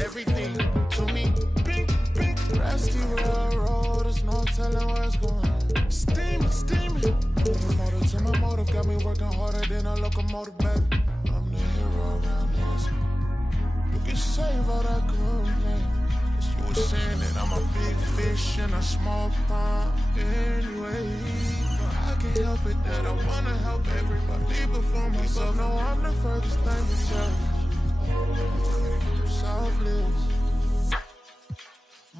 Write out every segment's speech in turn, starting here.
everything to me. Pink, pink, rusty railroad, there's no telling where it's going. Steamy, steamy. The motive to my motive got me working harder than a locomotive, baby. I'm the hero around this. You can save all that complaint. You were saying that I'm a big fish in a small pond anyway. But I can't help it that I wanna help everybody before myself. No, I'm the furthest thing to self. Selfless.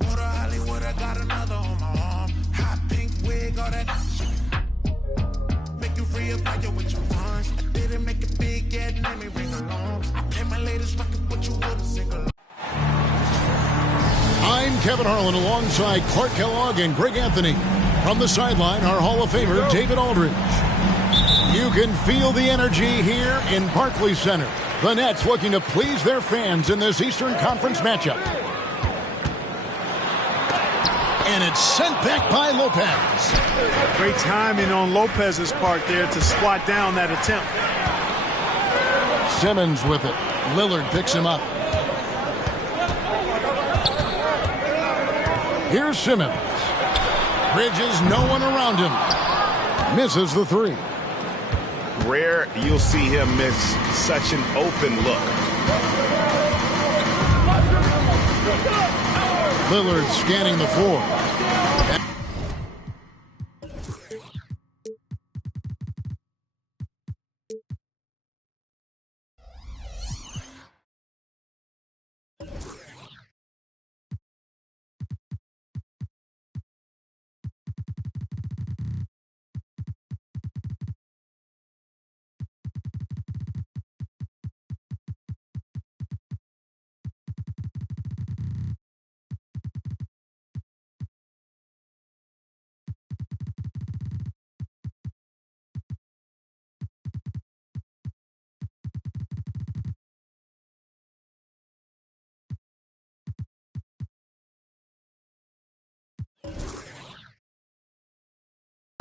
Motor Hollywood, I got another on my arm. Hot pink wig, all that shit. Make you reevaluate with your funds. I didn't make it big yet, let me ring along. I play my latest record, but you wouldn't sing along. I'm Kevin Harlan alongside Clark Kellogg and Greg Anthony. From the sideline, our Hall of Famer, David Aldridge. You can feel the energy here in Barclays Center. The Nets looking to please their fans in this Eastern Conference matchup. And it's sent back by Lopez. Great timing on Lopez's part there to swat down that attempt. Simmons with it. Lillard picks him up. Here's Simmons. Bridges, no one around him. Misses the three. Rare you'll see him miss such an open look. Lillard scanning the floor.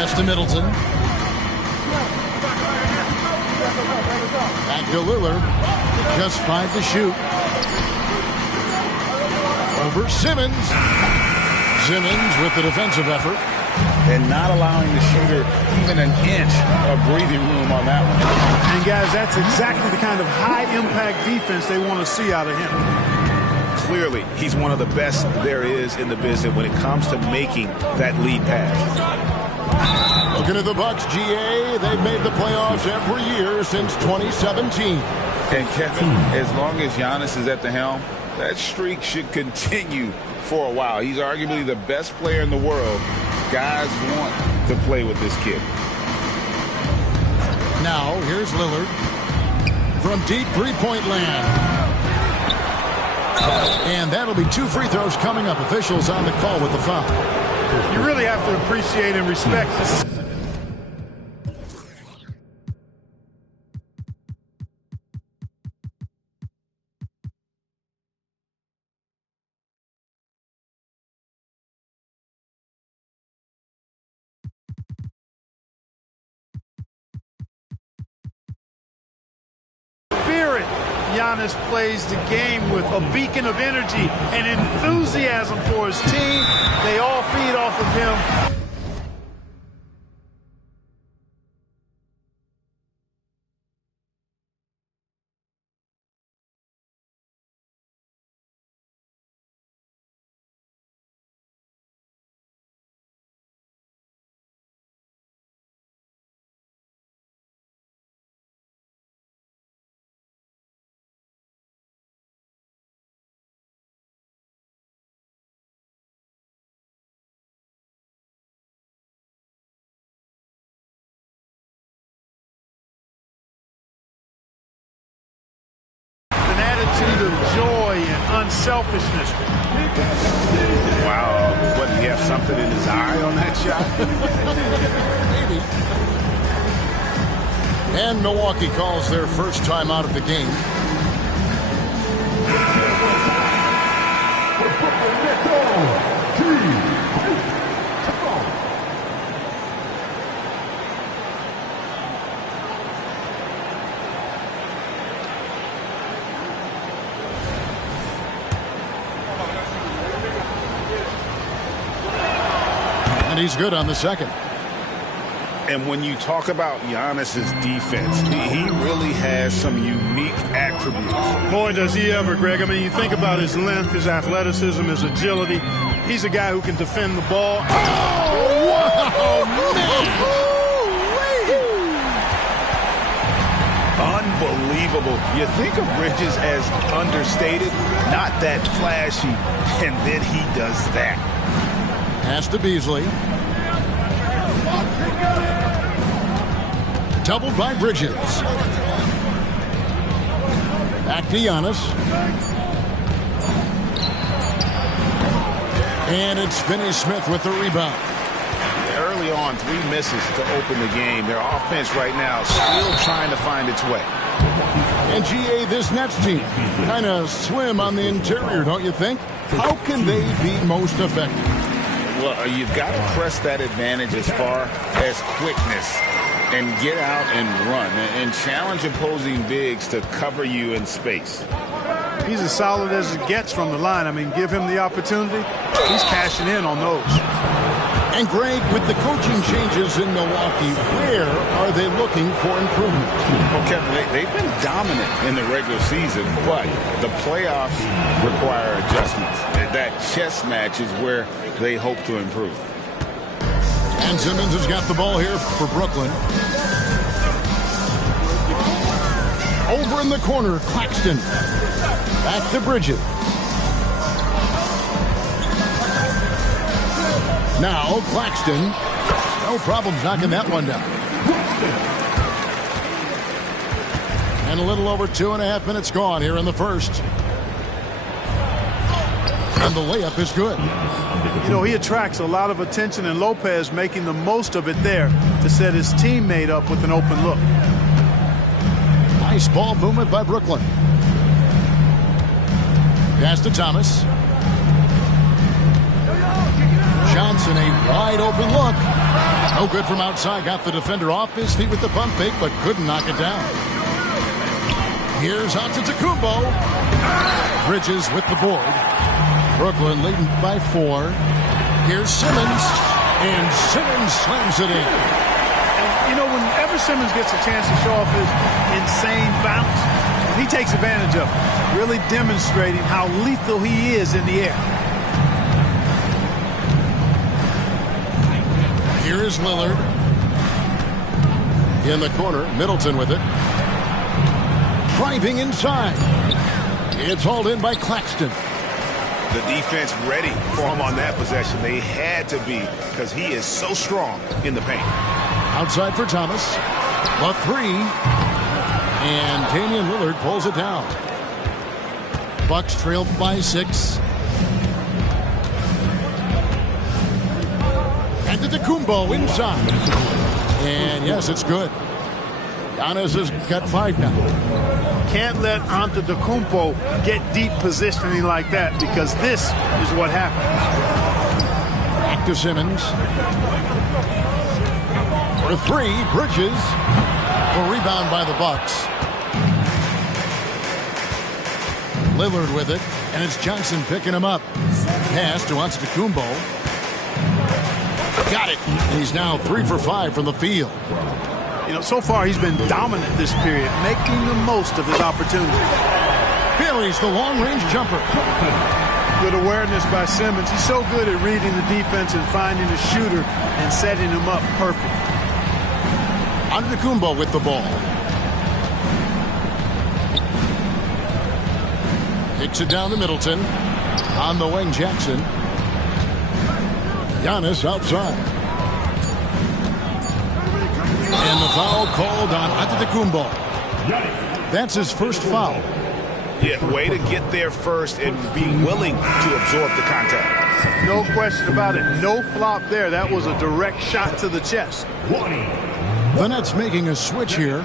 Pass to Middleton. Back to Lillard. Just 5 to shoot. Over Simmons. Simmons with the defensive effort. And not allowing the shooter even an inch of breathing room on that one. And guys, that's exactly the kind of high-impact defense they want to see out of him. Clearly, he's one of the best there is in the business when it comes to making that lead pass. Looking at the Bucks, GA, they've made the playoffs every year since 2017. And Kevin, as long as Giannis is at the helm, that streak should continue for a while. He's arguably the best player in the world. Guys want to play with this kid. Now, here's Lillard from deep three-point land. And that'll be 2 free throws coming up. Officials on the call with the foul. You really have to appreciate and respect this. Giannis plays the game with a beacon of energy and enthusiasm for his team. They all feed off of him. Attitude of joy and unselfishness. Wow, what, did he have something in his eye on that shot? Maybe. And Milwaukee calls their first time out of the game. he's good on the second. And when you talk about Giannis's defense, he really has some unique attributes. Boy, does he ever, Greg. I mean, you think about his length, his athleticism, his agility. He's a guy who can defend the ball. Oh, wow, man. Unbelievable. You think of Bridges as understated, not that flashy, and then he does that. Pass to Beasley. Doubled by Bridges. Back to Giannis. And it's Finney Smith with the rebound. Early on, 3 misses to open the game. Their offense right now still trying to find its way. And GA, this Nets team kind of swim on the interior, don't you think? How can they be most effective? Well, you've got to press that advantage as far as quickness and get out and run and challenge opposing bigs to cover you in space. He's as solid as it gets from the line. I mean, give him the opportunity. He's cashing in on those. And Greg, with the coaching changes in Milwaukee, where are they looking for improvement? Well, Kevin, they've been dominant in the regular season, but the playoffs require adjustments. That chess match is where they hope to improve. And Simmons has got the ball here for Brooklyn. Over in the corner, Claxton. Back to Bridges. Now Claxton. No problems knocking that one down. And a little over 2.5 minutes gone here in the first. And the layup is good. You know, he attracts a lot of attention, and Lopez making the most of it there to set his teammate up with an open look. Nice ball movement by Brooklyn. Pass to Thomas. Johnson, a wide open look. No good from outside. Got the defender off his feet with the pump fake, but couldn't knock it down. Here's Antetokounmpo. Bridges with the board. Brooklyn leading by 4. Here's Simmons, and Simmons slams it in. And, you know, whenever Simmons gets a chance to show off his insane bounce, he takes advantage of it, really demonstrating how lethal he is in the air. Here is Lillard. In the corner, Middleton with it. Driving inside. It's hauled in by Claxton. The defense ready for him on that possession. They had to be, because he is so strong in the paint. Outside for Thomas. The 3. And Damian Lillard pulls it down. Bucks trail by 6. Antetokounmpo inside. And yes, it's good. Giannis has got 5 now. Can't let Antetokounmpo get deep positioning like that, because this is what happens. Back to Simmons. For 3, Bridges. The rebound by the Bucks. Lillard with it, and it's Johnson picking him up. Pass to Antetokounmpo. Got it. And he's now 3 for 5 from the field. You know, so far he's been dominant this period, making the most of his opportunity. Buries the long-range jumper. Good awareness by Simmons. He's so good at reading the defense and finding a shooter and setting him up perfect. Antetokounmpo with the ball. Kicks it down to Middleton. On the wing, Jackson. Giannis outside. And the foul called on Antetokounmpo. That's his first foul. Yeah, way to get there first and be willing to absorb the contact. No question about it. No flop there. That was a direct shot to the chest. The Nets making a switch here.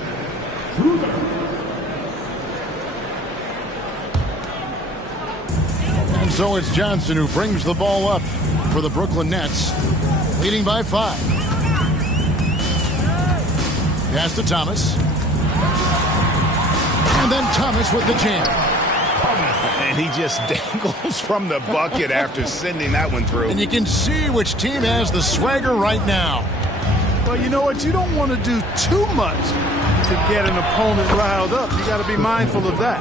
And so it's Johnson who brings the ball up for the Brooklyn Nets, leading by 5. Pass to Thomas. And then Thomas with the jam. And he just dangles from the bucket after sending that one through. And you can see which team has the swagger right now. Well, you know what? You don't want to do too much to get an opponent riled up. You got to be mindful of that.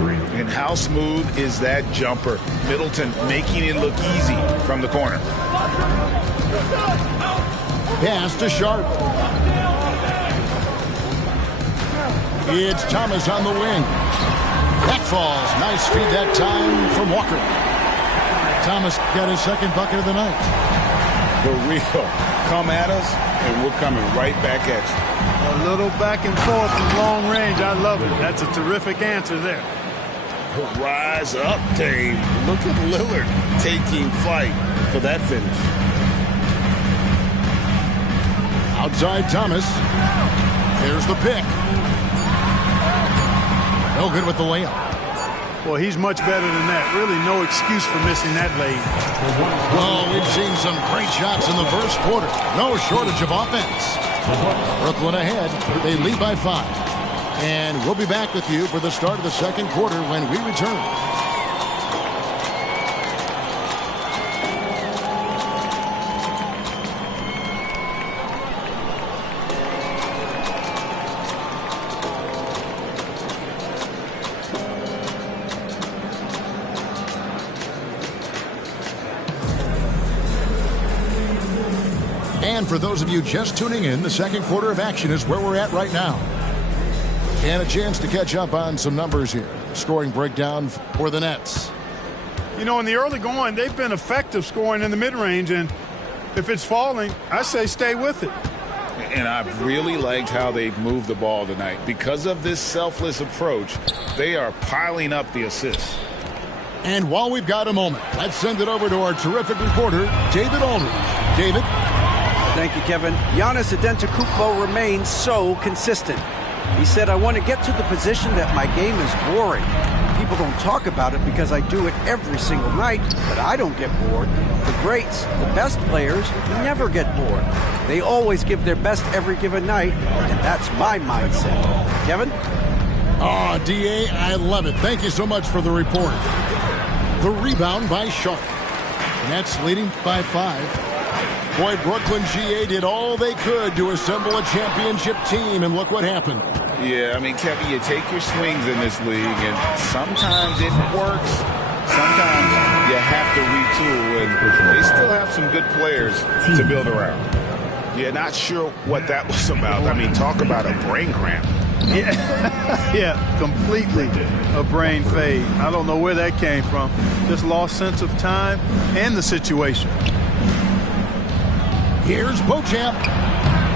And how smooth is that jumper? Middleton making it look easy from the corner. Pass to Sharp. It's Thomas on the wing. That falls. Nice feed that time from Walker. Thomas got his second bucket of the night. The real come at us, and we're coming right back at you. A little back and forth from long range. I love it. That's a terrific answer there. Rise up, Dave. Look at Lillard taking flight for that finish. Outside Thomas. There's the pick. No good with the layup. Well, he's much better than that. Really no excuse for missing that lay. Well, we've seen some great shots in the first quarter. No shortage of offense. Brooklyn ahead. They lead by 5. And we'll be back with you for the start of the second quarter when we return. And for those of you just tuning in, the second quarter of action is where we're at right now. And a chance to catch up on some numbers here. Scoring breakdown for the Nets. You know, in the early going, they've been effective scoring in the mid-range, and if it's falling, I say stay with it. And I've really liked how they've moved the ball tonight. Because of this selfless approach, they are piling up the assists. And while we've got a moment, let's send it over to our terrific reporter, David Aldridge. David? Thank you, Kevin. Giannis Antetokounmpo remains so consistent. He said, I want to get to the position that my game is boring. People don't talk about it because I do it every single night, but I don't get bored. The greats, the best players, never get bored. They always give their best every given night, and that's my mindset. Kevin? Oh, D.A., I love it. Thank you so much for the report. The rebound by Sharp. Nets leading by 5. Boy, Brooklyn GA did all they could to assemble a championship team, and look what happened. Yeah, I mean, Kevin, you take your swings in this league, and sometimes it works. Sometimes you have to retool, and they still have some good players to build around. Yeah, not sure what that was about. I mean, talk about a brain cramp. Yeah, completely a brain fade. I don't know where that came from. Just lost sense of time and the situation. Here's Beauchamp.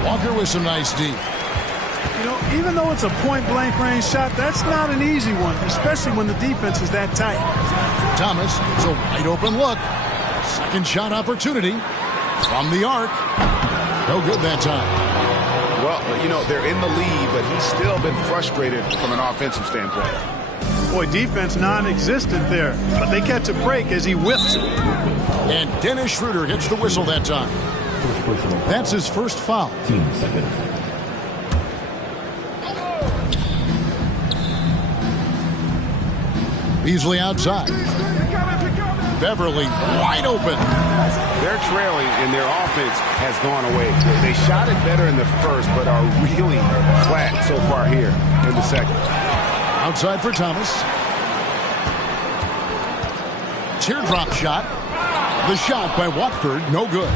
Walker with some nice D. You know, even though it's a point-blank range shot, that's not an easy one, especially when the defense is that tight. Thomas, it's a wide-open look. Second shot opportunity from the arc. No good that time. Well, you know, they're in the lead, but he's still been frustrated from an offensive standpoint. Boy, defense non-existent there, but they catch a break as he whiffs it. And Dennis Schroeder gets the whistle that time. That's his first foul. Beasley outside. Beverly wide open. They're trailing, and their offense has gone away. They shot it better in the first, but are really flat so far here in the second. Outside for Thomas. Teardrop shot. The shot by Watford, no good.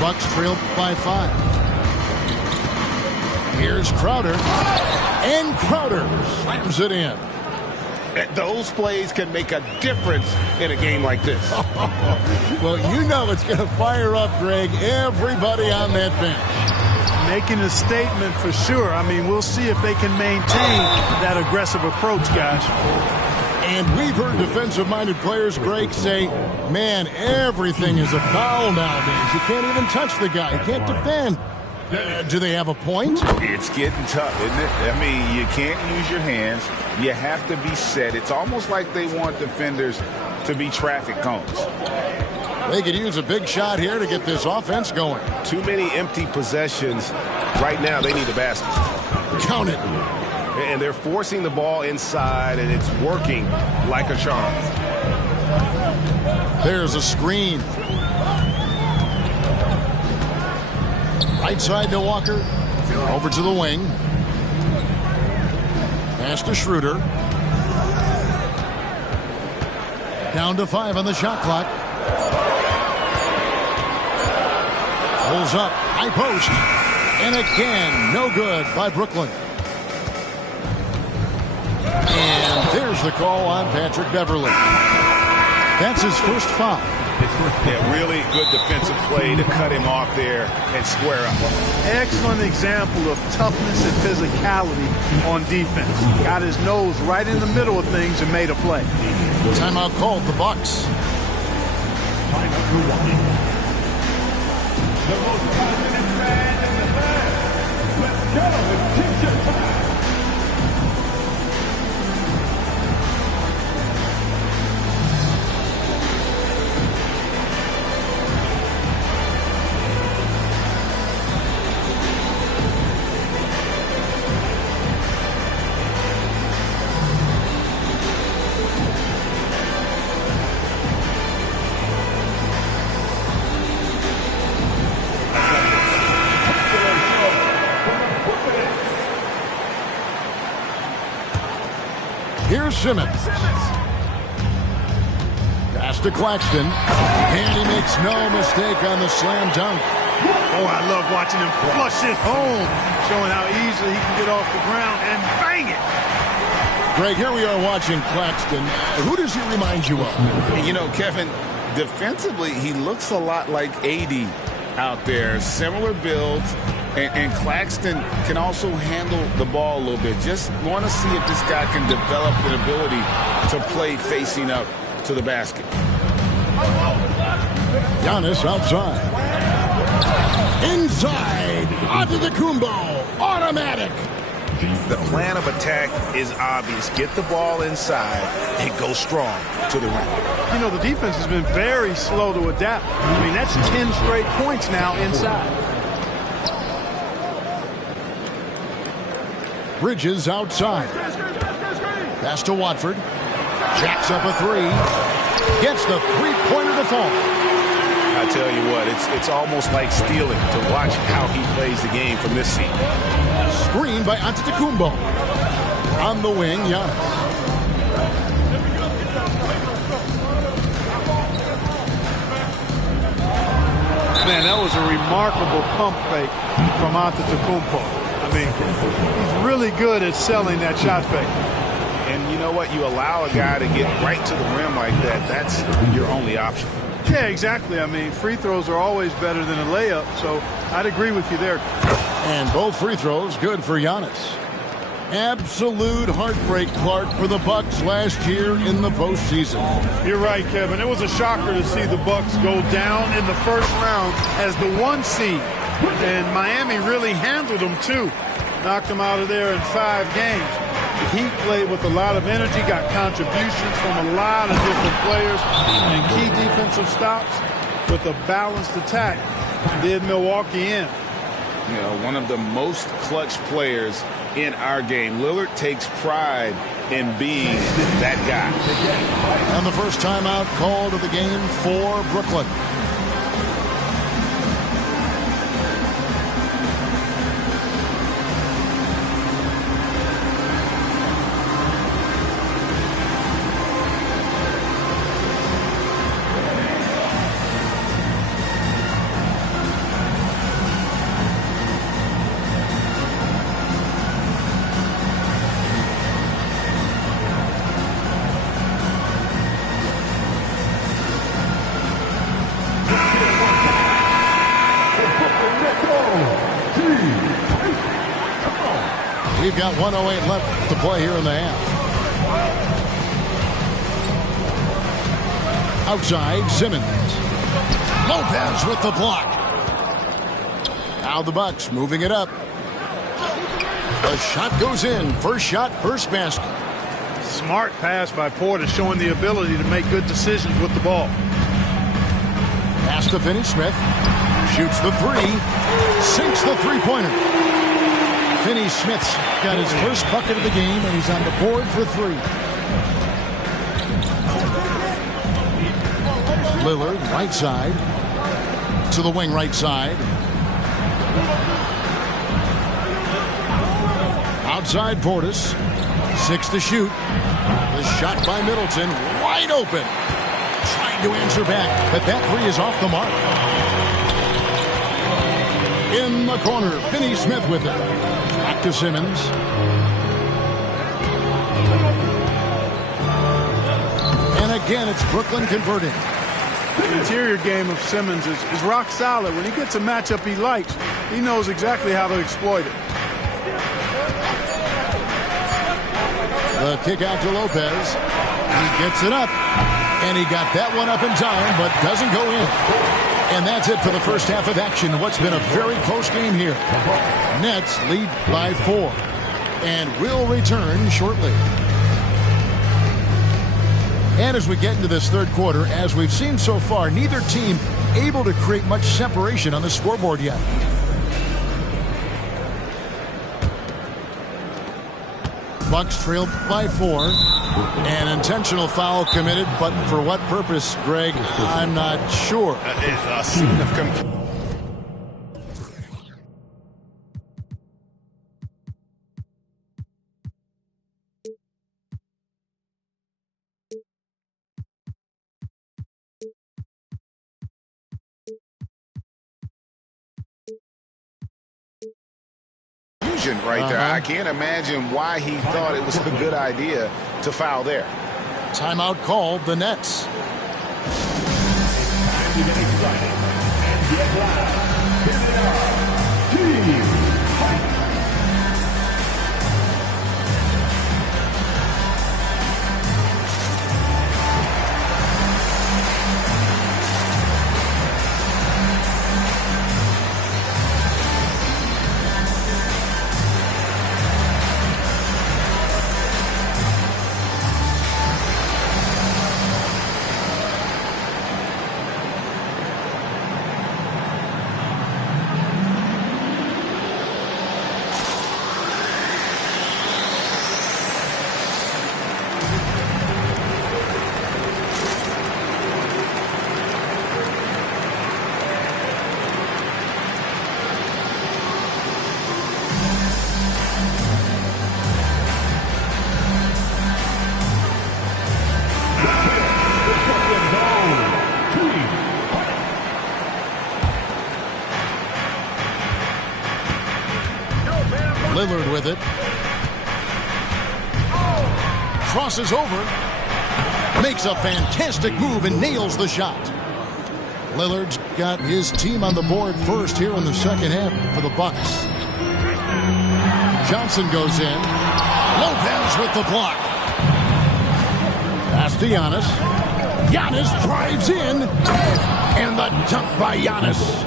Bucks trail by 5. Here's Crowder. And Crowder slams it in. Those plays can make a difference in a game like this. Well, you know it's going to fire up, Greg, everybody on that bench. Making a statement for sure. I mean, we'll see if they can maintain that aggressive approach, guys. And we've heard defensive-minded players, Greg, say, man, everything is a foul nowadays. You can't even touch the guy. You can't defend. Do they have a point? It's getting tough, isn't it? I mean, you can't use your hands. You have to be set. It's almost like they want defenders to be traffic cones. They could use a big shot here to get this offense going. Too many empty possessions. Right now, they need a basket. Count it. And they're forcing the ball inside, and it's working like a charm. There's a screen. Right side to Walker. Over to the wing. Pass to Schroeder. Down to 5 on the shot clock. Pulls up. High post. And again, no good by Brooklyn. And there's the call on Patrick Beverley. That's his first foul. Yeah, really good defensive play to cut him off there and square up. Excellent example of toughness and physicality on defense. Got his nose right in the middle of things and made a play. Timeout called the Bucks. The most positive man in the land. Let's go. Take your time. Here's Simmons. Pass to Claxton. And he makes no mistake on the slam dunk. Oh, I love watching him flush it home, showing how easily he can get off the ground and bang it. Greg, here we are watching Claxton. Who does he remind you of? You know, Kevin, defensively, he looks a lot like AD out there. Similar builds. And Claxton can also handle the ball a little bit. Just want to see if this guy can develop an ability to play facing up to the basket. Giannis outside. Inside. Antetokounmpo. Automatic. The plan of attack is obvious. Get the ball inside and go strong to the rim. You know, the defense has been very slow to adapt. I mean, that's 10 straight points now inside. Bridges outside. Pass to Watford. Jacks up a three. Gets the three-pointer to fall. I tell you what, it's almost like stealing to watch how he plays the game from this seat. Screen by Antetokounmpo. On the wing, Giannis. Man, that was a remarkable pump fake from Antetokounmpo. I mean, he's really good at selling that shot fake. And you know what? You allow a guy to get right to the rim like that, that's your only option. Yeah, exactly. I mean, free throws are always better than a layup, so I'd agree with you there. And both free throws good for Giannis. Absolute heartbreak, Clark, for the Bucks last year in the postseason. You're right, Kevin. It was a shocker to see the Bucks go down in the first round as the 1 seed. And Miami really handled them, too. Knocked them out of there in 5 games. The Heat played with a lot of energy, got contributions from a lot of different players, and key defensive stops with a balanced attack did Milwaukee in. You know, one of the most clutch players in our game. Lillard takes pride in being that guy. And the first timeout called of the game for Brooklyn. We've got 1:08 left to play here in the half. Outside, Simmons. Lopez with the block. Now the Bucks moving it up. The shot goes in. First shot, first basket. Smart pass by Porter, showing the ability to make good decisions with the ball. Pass to Finney-Smith. Shoots the three. Sinks the three-pointer. Finney-Smith's got his first bucket of the game, and he's on the board for 3. Lillard, right side. To the wing right side. Outside Portis. 6 to shoot. The shot by Middleton. Wide open. Trying to answer back, but that 3 is off the mark. In the corner, Finney-Smith with it. Back to Simmons. And again, it's Brooklyn converting. The interior game of Simmons is rock solid. When he gets a matchup he likes, he knows exactly how to exploit it. The kick out to Lopez. He gets it up. And he got that one up in time, but doesn't go in. And that's it for the first half of action. What's been a very close game here. Nets lead by 4. And will return shortly. And as we get into this third quarter, as we've seen so far, neither team able to create much separation on the scoreboard yet. Bucks trailed by 4. An intentional foul committed, but for what purpose, Greg, I'm not sure. A scene of confusion. Right there. I can't imagine why he thought it was a good idea to foul there. Timeout called, the Nets. Get excited and get loud. Here they are. Team fight. Lillard with it. Crosses over. Makes a fantastic move and nails the shot. Lillard's got his team on the board first here in the second half for the Bucks. Johnson goes in. Lopez with the block. Pass to Giannis. Giannis drives in. And the dunk by Giannis.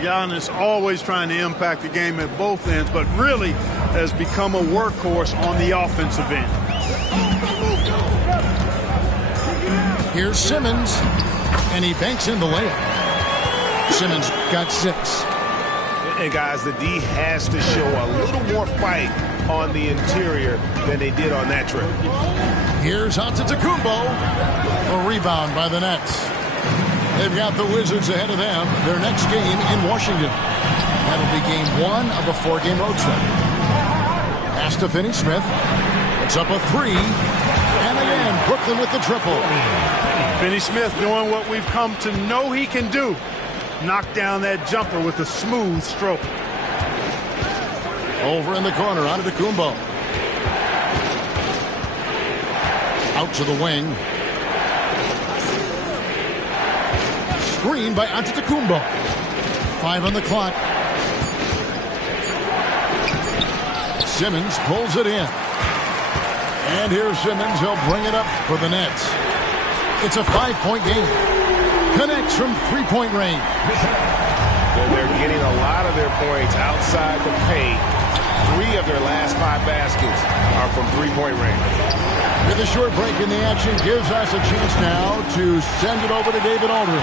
Giannis always trying to impact the game at both ends, but really has become a workhorse on the offensive end. Here's Simmons, and he banks in the layup. Simmons got 6. And guys, the D has to show a little more fight on the interior than they did on that trip. Here's Antetokounmpo. A rebound by the Nets. They've got the Wizards ahead of them. Their next game in Washington. That'll be game 1 of a 4-game road trip. Pass to Finney-Smith. It's up a 3. And again, Brooklyn with the triple. Finney-Smith doing what we've come to know he can do. Knock down that jumper with a smooth stroke. Over in the corner, Antetokounmpo. Out to the wing. Screen by Antetokounmpo. 5 on the clock. Simmons pulls it in. And here's Simmons. He'll bring it up for the Nets. It's a 5-point game. Connects from 3-point range. They're getting a lot of their points outside the paint. 3 of their last 5 baskets are from 3-point range. With a short break in the action, gives us a chance now to send it over to David Aldridge.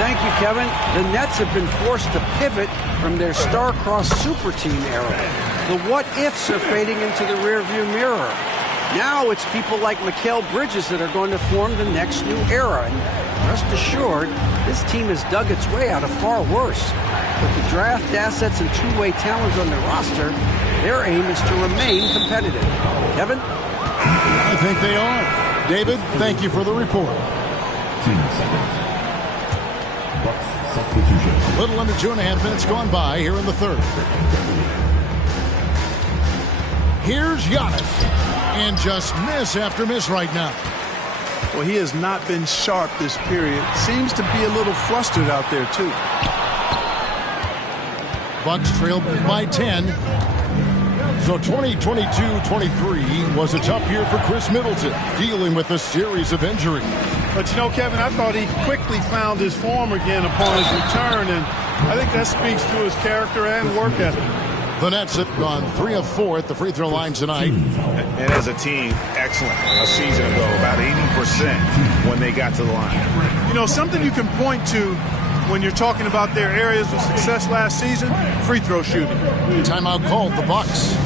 Thank you, Kevin. The Nets have been forced to pivot from their star-crossed super team era. The what-ifs are fading into the rearview mirror. Now it's people like Mikal Bridges that are going to form the next new era. And rest assured, this team has dug its way out of far worse. With the draft assets and two-way talent on their roster, their aim is to remain competitive. Kevin? I think they are. David, thank you for the report. A little under 2.5 minutes gone by here in the third. Here's Giannis. And just miss after miss right now. Well, he has not been sharp this period. Seems to be a little flustered out there, too. Bucks trailed by 10. So 2022-23 was a tough year for Chris Middleton, dealing with a series of injuries. But you know, Kevin, I thought he quickly found his form again upon his return, and I think that speaks to his character and work ethic. The Nets have gone 3 of 4 at the free throw line tonight. And as a team, excellent. A season ago, about 80% when they got to the line. You know, something you can point to when you're talking about their areas of success last season, free throw shooting. Timeout called the Bucks.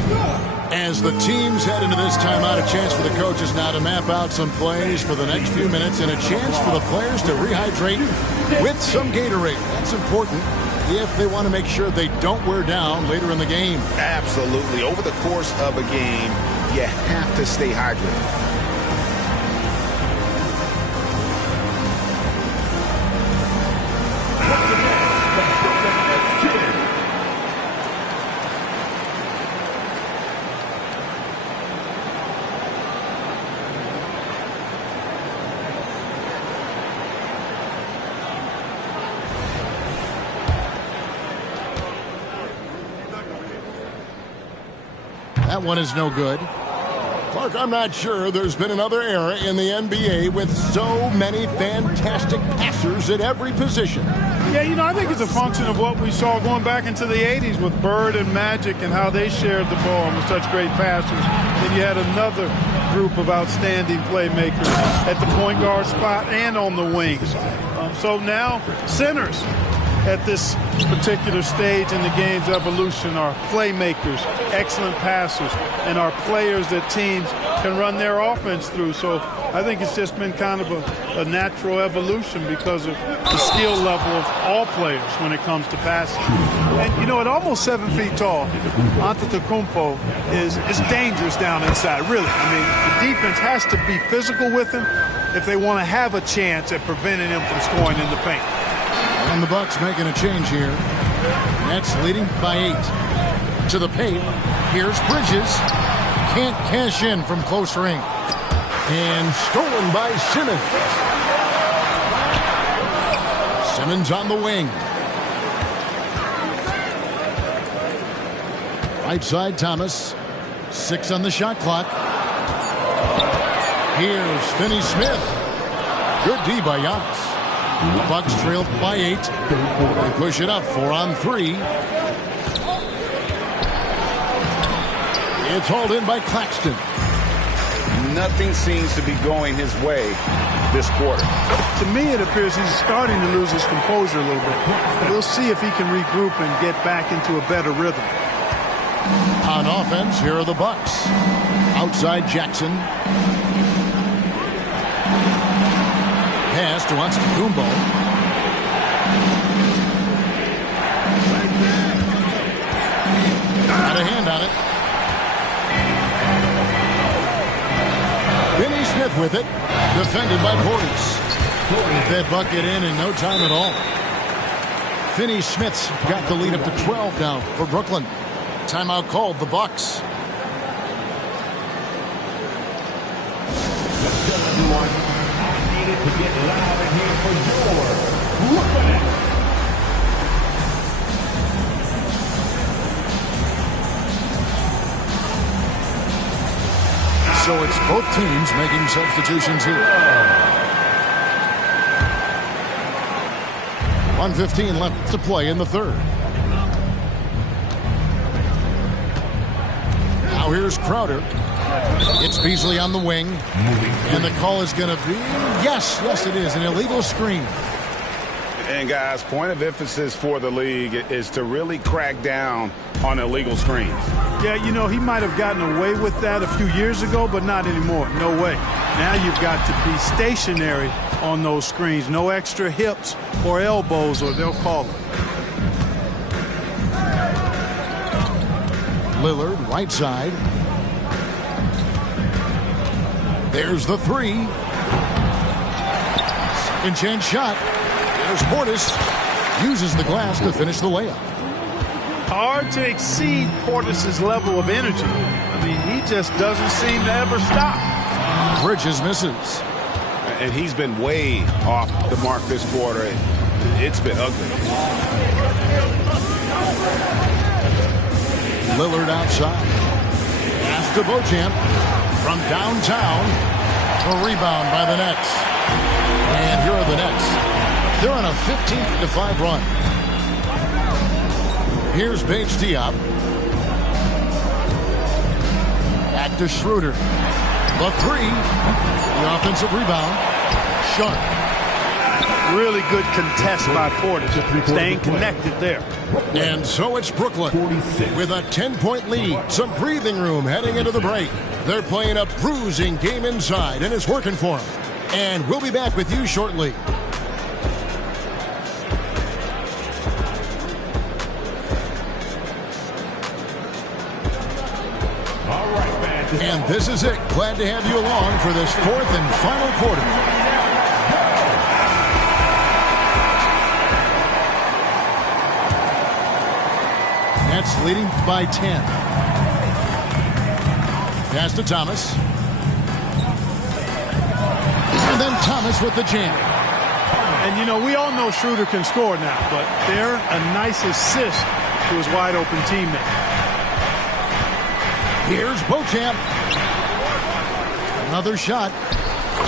As the teams head into this timeout, a chance for the coaches now to map out some plays for the next few minutes and a chance for the players to rehydrate with some Gatorade. That's important if they want to make sure they don't wear down later in the game. Absolutely. Over the course of a game, you have to stay hydrated. That one is no good. Clark, I'm not sure there's been another era in the NBA with so many fantastic passers at every position. Yeah, you know, I think it's a function of what we saw going back into the 80s with Bird and Magic and how they shared the ball and were such great passers. Then you had another group of outstanding playmakers at the point guard spot and on the wings. So now centers at this particular stage in the game's evolution are playmakers, excellent passers, and are players that teams can run their offense through. So I think it's just been kind of a natural evolution because of the skill level of all players when it comes to passing. And, you know, at almost 7 feet tall, Antetokounmpo is dangerous down inside, really. I mean, the defense has to be physical with him if they want to have a chance at preventing him from scoring in the paint. And the Bucks making a change here. Nets leading by 8. To the paint. Here's Bridges. Can't cash in from close range. And stolen by Simmons. Simmons on the wing. Right side, Thomas. 6 on the shot clock. Here's Finney-Smith. Good D by Giannis. The Bucks trailed by 8. They push it up 4 on 3. It's hauled in by Claxton. Nothing seems to be going his way this quarter. To me, it appears he's starting to lose his composure a little bit. We'll see if he can regroup and get back into a better rhythm. On offense, here are the Bucks. Outside Jackson. Pass to Antetokounmpo. Got a hand on it. Finney-Smith with it. Defended by Portis. Get that bucket in no time at all. Finney-Smith's got the lead up to 12 now for Brooklyn. Timeout called, the Bucks. To get loud in here for your Brooklyn. So it's both teams making substitutions here. 1:15 left to play in the third. Now here's Crowder. It's Beasley on the wing. And the call is going to be, yes, it is, an illegal screen. And guys, point of emphasis for the league is to really crack down on illegal screens. Yeah, you know, he might have gotten away with that a few years ago, but not anymore. No way. Now you've got to be stationary on those screens. No extra hips or elbows, or they'll call it. Lillard, right side. There's the three. Second chance shot. There's Portis. Uses the glass to finish the layup. Hard to exceed Portis' level of energy. I mean, he just doesn't seem to ever stop. Bridges misses. And he's been way off the mark this quarter. It's been ugly. Lillard outside. Pass to Beauchamp from downtown. A rebound by the Nets. And here are the Nets. They're on a 15-5 run. Here's Paige Diop. Back to Schroeder. The three. The offensive rebound. Sharp. Really good contest by Portis. Staying connected there. And so it's Brooklyn with a 10-point lead. Some breathing room heading into the break. They're playing a bruising game inside, and it's working for them. And we'll be back with you shortly. And this is it. Glad to have you along for this fourth and final quarter. Nets leading by 10. Pass to Thomas. And then Thomas with the jam. And, you know, we all know Schroeder can score now, but they're a nice assist to his wide-open teammate. Here's Beauchamp. Another shot,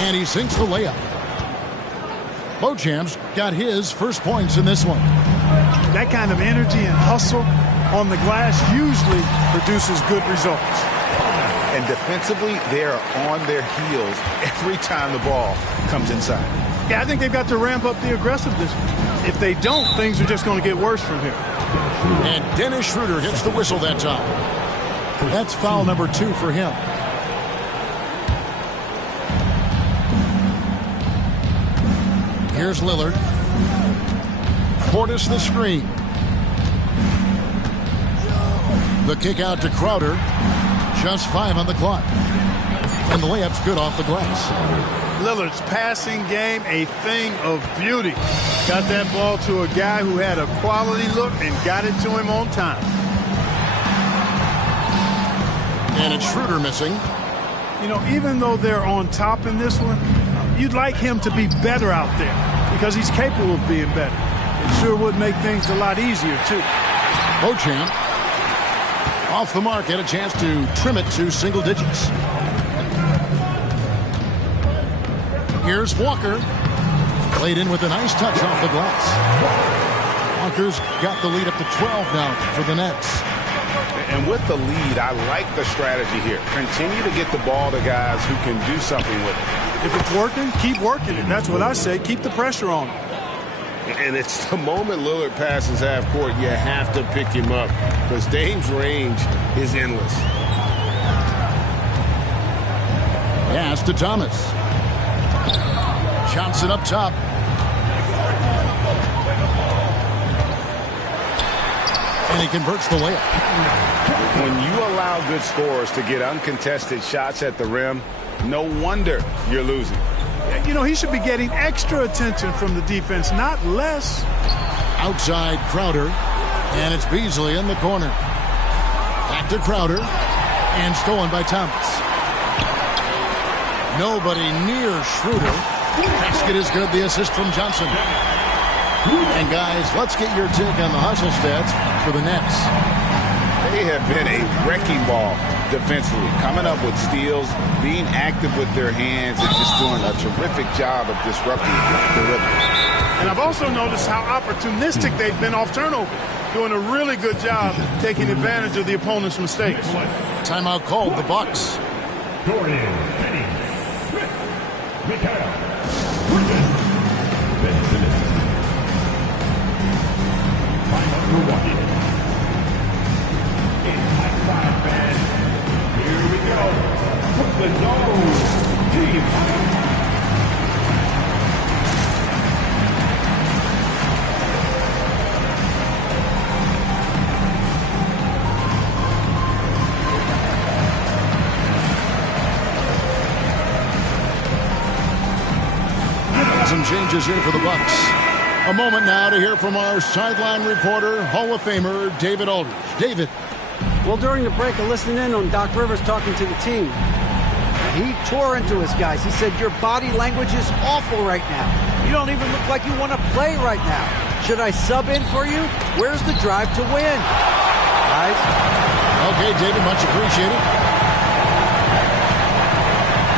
and he sinks the layup. Beauchamp's got his first points in this one. That kind of energy and hustle on the glass usually produces good results. And defensively, they're on their heels every time the ball comes inside. Yeah, I think they've got to ramp up the aggressiveness. If they don't, things are just going to get worse from here. And Dennis Schroeder gets the whistle that time. That's foul number 2 for him. Here's Lillard. Portis the screen. The kick out to Crowder. Just 5 on the clock. And the layup's good off the glass. Lillard's passing game, a thing of beauty. Got that ball to a guy who had a quality look and got it to him on time. And it's Schroeder missing. You know, even though they're on top in this one, you'd like him to be better out there because he's capable of being better. It sure would make things a lot easier, too. Beauchamp off the mark, had a chance to trim it to single digits. Here's Walker. Played in with a nice touch off the glass. Walker's got the lead up to 12 now for the Nets. And with the lead, I like the strategy here. Continue to get the ball to guys who can do something with it. If it's working, keep working it. That's what I say. Keep the pressure on him. And it's the moment Lillard passes half court, you have to pick him up because Dame's range is endless. Pass to Thomas. Johnson up top. And he converts the layup. When you allow good scorers to get uncontested shots at the rim, no wonder you're losing. You know, he should be getting extra attention from the defense, not less. Outside Crowder. And it's Beasley in the corner. Back to Crowder. And stolen by Thomas. Nobody near Schroeder. Basket is good. The assist from Johnson. And guys, let's get your take on the hustle stats for the Nets. They have been a wrecking ball defensively, coming up with steals, being active with their hands, and just doing a terrific job of disrupting the rhythm. And I've also noticed how opportunistic they've been off turnover, doing a really good job taking advantage of the opponent's mistakes. Timeout called, the Bucks. Gordon, Penny, Smith, Mikhail, Bridges, Ben Simmons. And some changes here for the Bucks. A moment now to hear from our sideline reporter, Hall of Famer David Aldridge. David. Well, during the break, I listened in on Doc Rivers talking to the team. He tore into his guys. He said, your body language is awful right now. You don't even look like you want to play right now. Should I sub in for you? Where's the drive to win? Guys? Okay, David, much appreciated.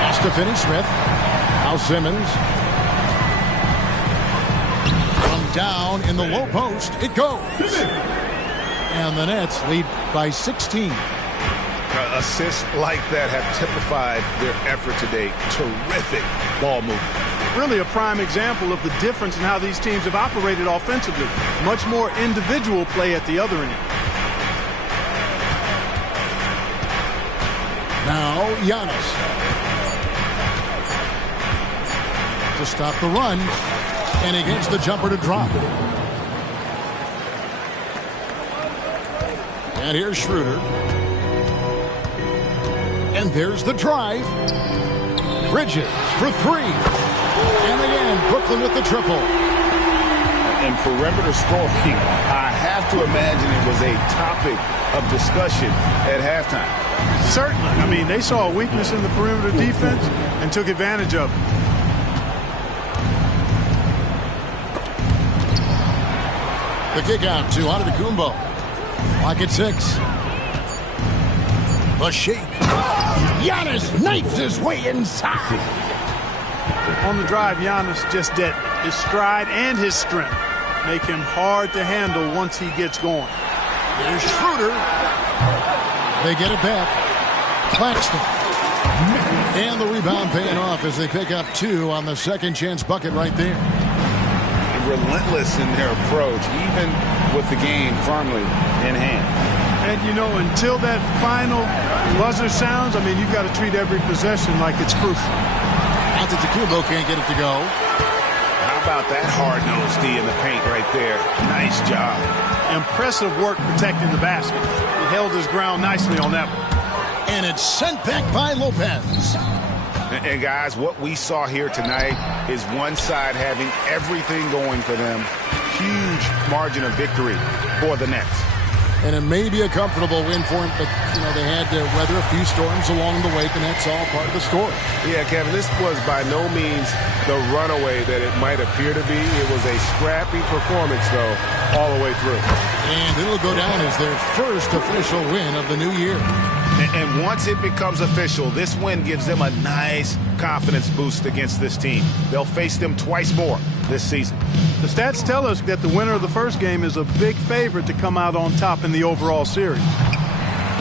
Pass to Finney-Smith. Now Simmons. From down in the low post, it goes. And the Nets lead by 16. Assists like that have typified their effort today. Terrific ball movement. Really a prime example of the difference in how these teams have operated offensively. Much more individual play at the other end. Now Giannis. To stop the run. And he gets the jumper to drop. And here's Schroeder. And there's the drive. Bridges for three. And again, Brooklyn with the triple. And perimeter scoring, I have to imagine it was a topic of discussion at halftime. Certainly. I mean, they saw a weakness in the perimeter defense and took advantage of it. The kick out to Antetokounmpo. Lock at 6. The shake. Giannis knifes his way inside. On the drive, Giannis just did his stride and his strength make him hard to handle once he gets going. There's Schroeder. They get it back. Claxton. And the rebound paying off as they pick up 2 on the second chance bucket right there. Relentless in their approach, even with the game firmly in hand. And, you know, until that final buzzer sounds, I mean, you've got to treat every possession like it's crucial. Antetokounmpo can't get it to go. How about that hard-nosed D in the paint right there? Nice job. Impressive work protecting the basket. He held his ground nicely on that one. And it's sent back by Lopez. And guys, what we saw here tonight is one side having everything going for them. Huge margin of victory for the Nets. And it may be a comfortable win for them, but, you know, they had to weather a few storms along the way, and that's all part of the story. Yeah, Kevin, this was by no means the runaway that it might appear to be. It was a scrappy performance, though, all the way through. And it'll go down as their first official win of the new year. And once it becomes official, this win gives them a nice confidence boost against this team. They'll face them twice more this season. The stats tell us that the winner of the first game is a big favorite to come out on top in the overall series.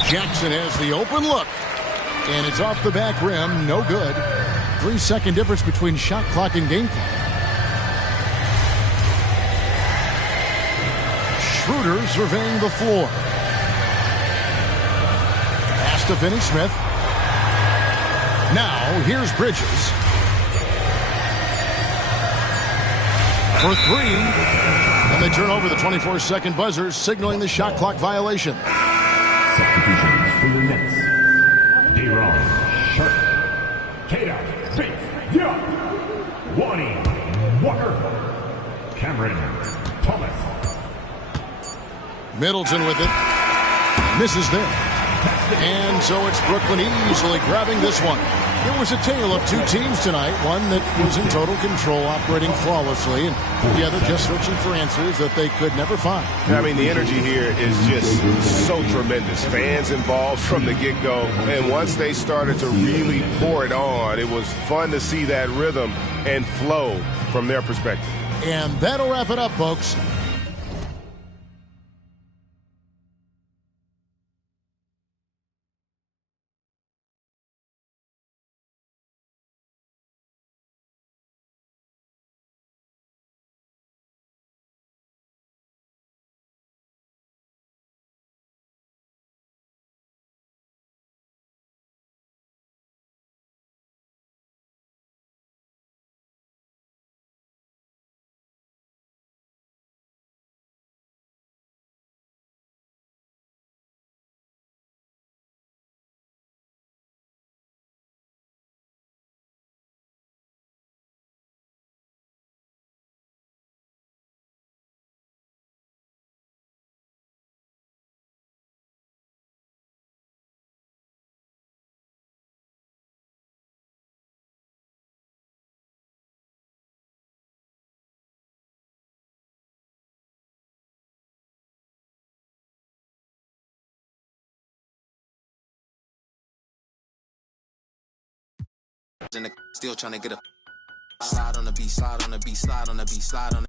Jackson has the open look. And it's off the back rim. No good. 3-second difference between shot clock and game clock. Schroeder surveying the floor. Pass to Finney-Smith. Now, here's Bridges. For 3. And they turn over the 24-second buzzer, signaling the shot clock violation. Substitutions for the Nets. D-Ron, Sharp, Kata, Bates, Diop, Wani, Walker, Cameron, Thomas. Middleton with it. Misses there. And so it's Brooklyn easily grabbing this one. It was a tale of two teams tonight. One that was in total control, operating flawlessly, and the other just searching for answers that they could never find. I mean, the energy here is just so tremendous. Fans involved from the get-go. And once they started to really pour it on, it was fun to see that rhythm and flow from their perspective. And that'll wrap it up, folks. and the still trying to get a slide on the beat, slide on the beat, slide on the beat, slide on the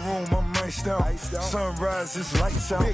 locker room, I'm iced out. Sunrise, it's lights out.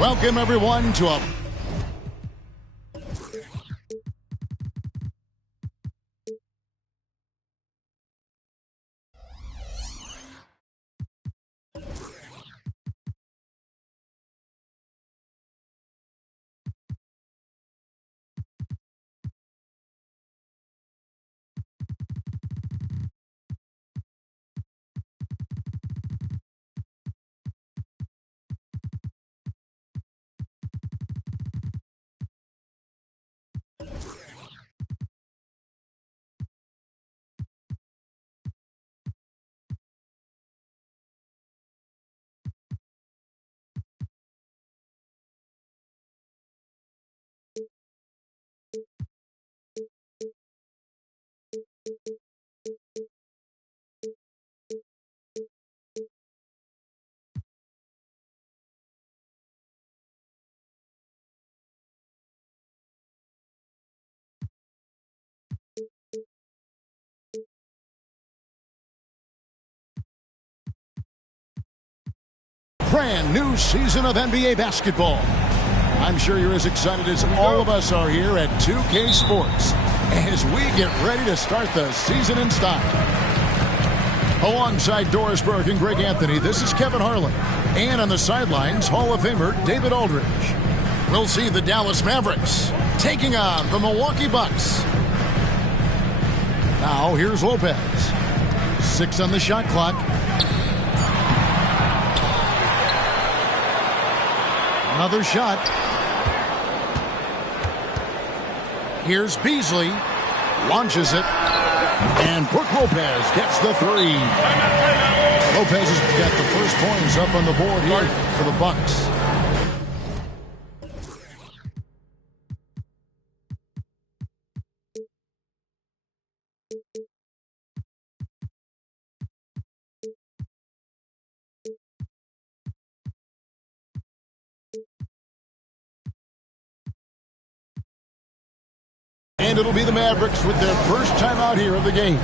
Welcome, everyone, to a brand new season of NBA basketball. I'm sure you're as excited as all of us are here at 2K Sports as we get ready to start the season in style. Alongside Doris Burke and Greg Anthony, this is Kevin Harlan. And on the sidelines, Hall of Famer David Aldridge. We'll see the Dallas Mavericks taking on the Milwaukee Bucks. Now, here's Lopez. 6 on the shot clock. Another shot. Here's Beasley. Launches it. And Brook Lopez gets the 3. Lopez has got the first points up on the board here for the Bucks. And it'll be the Mavericks with their first time out here of the game.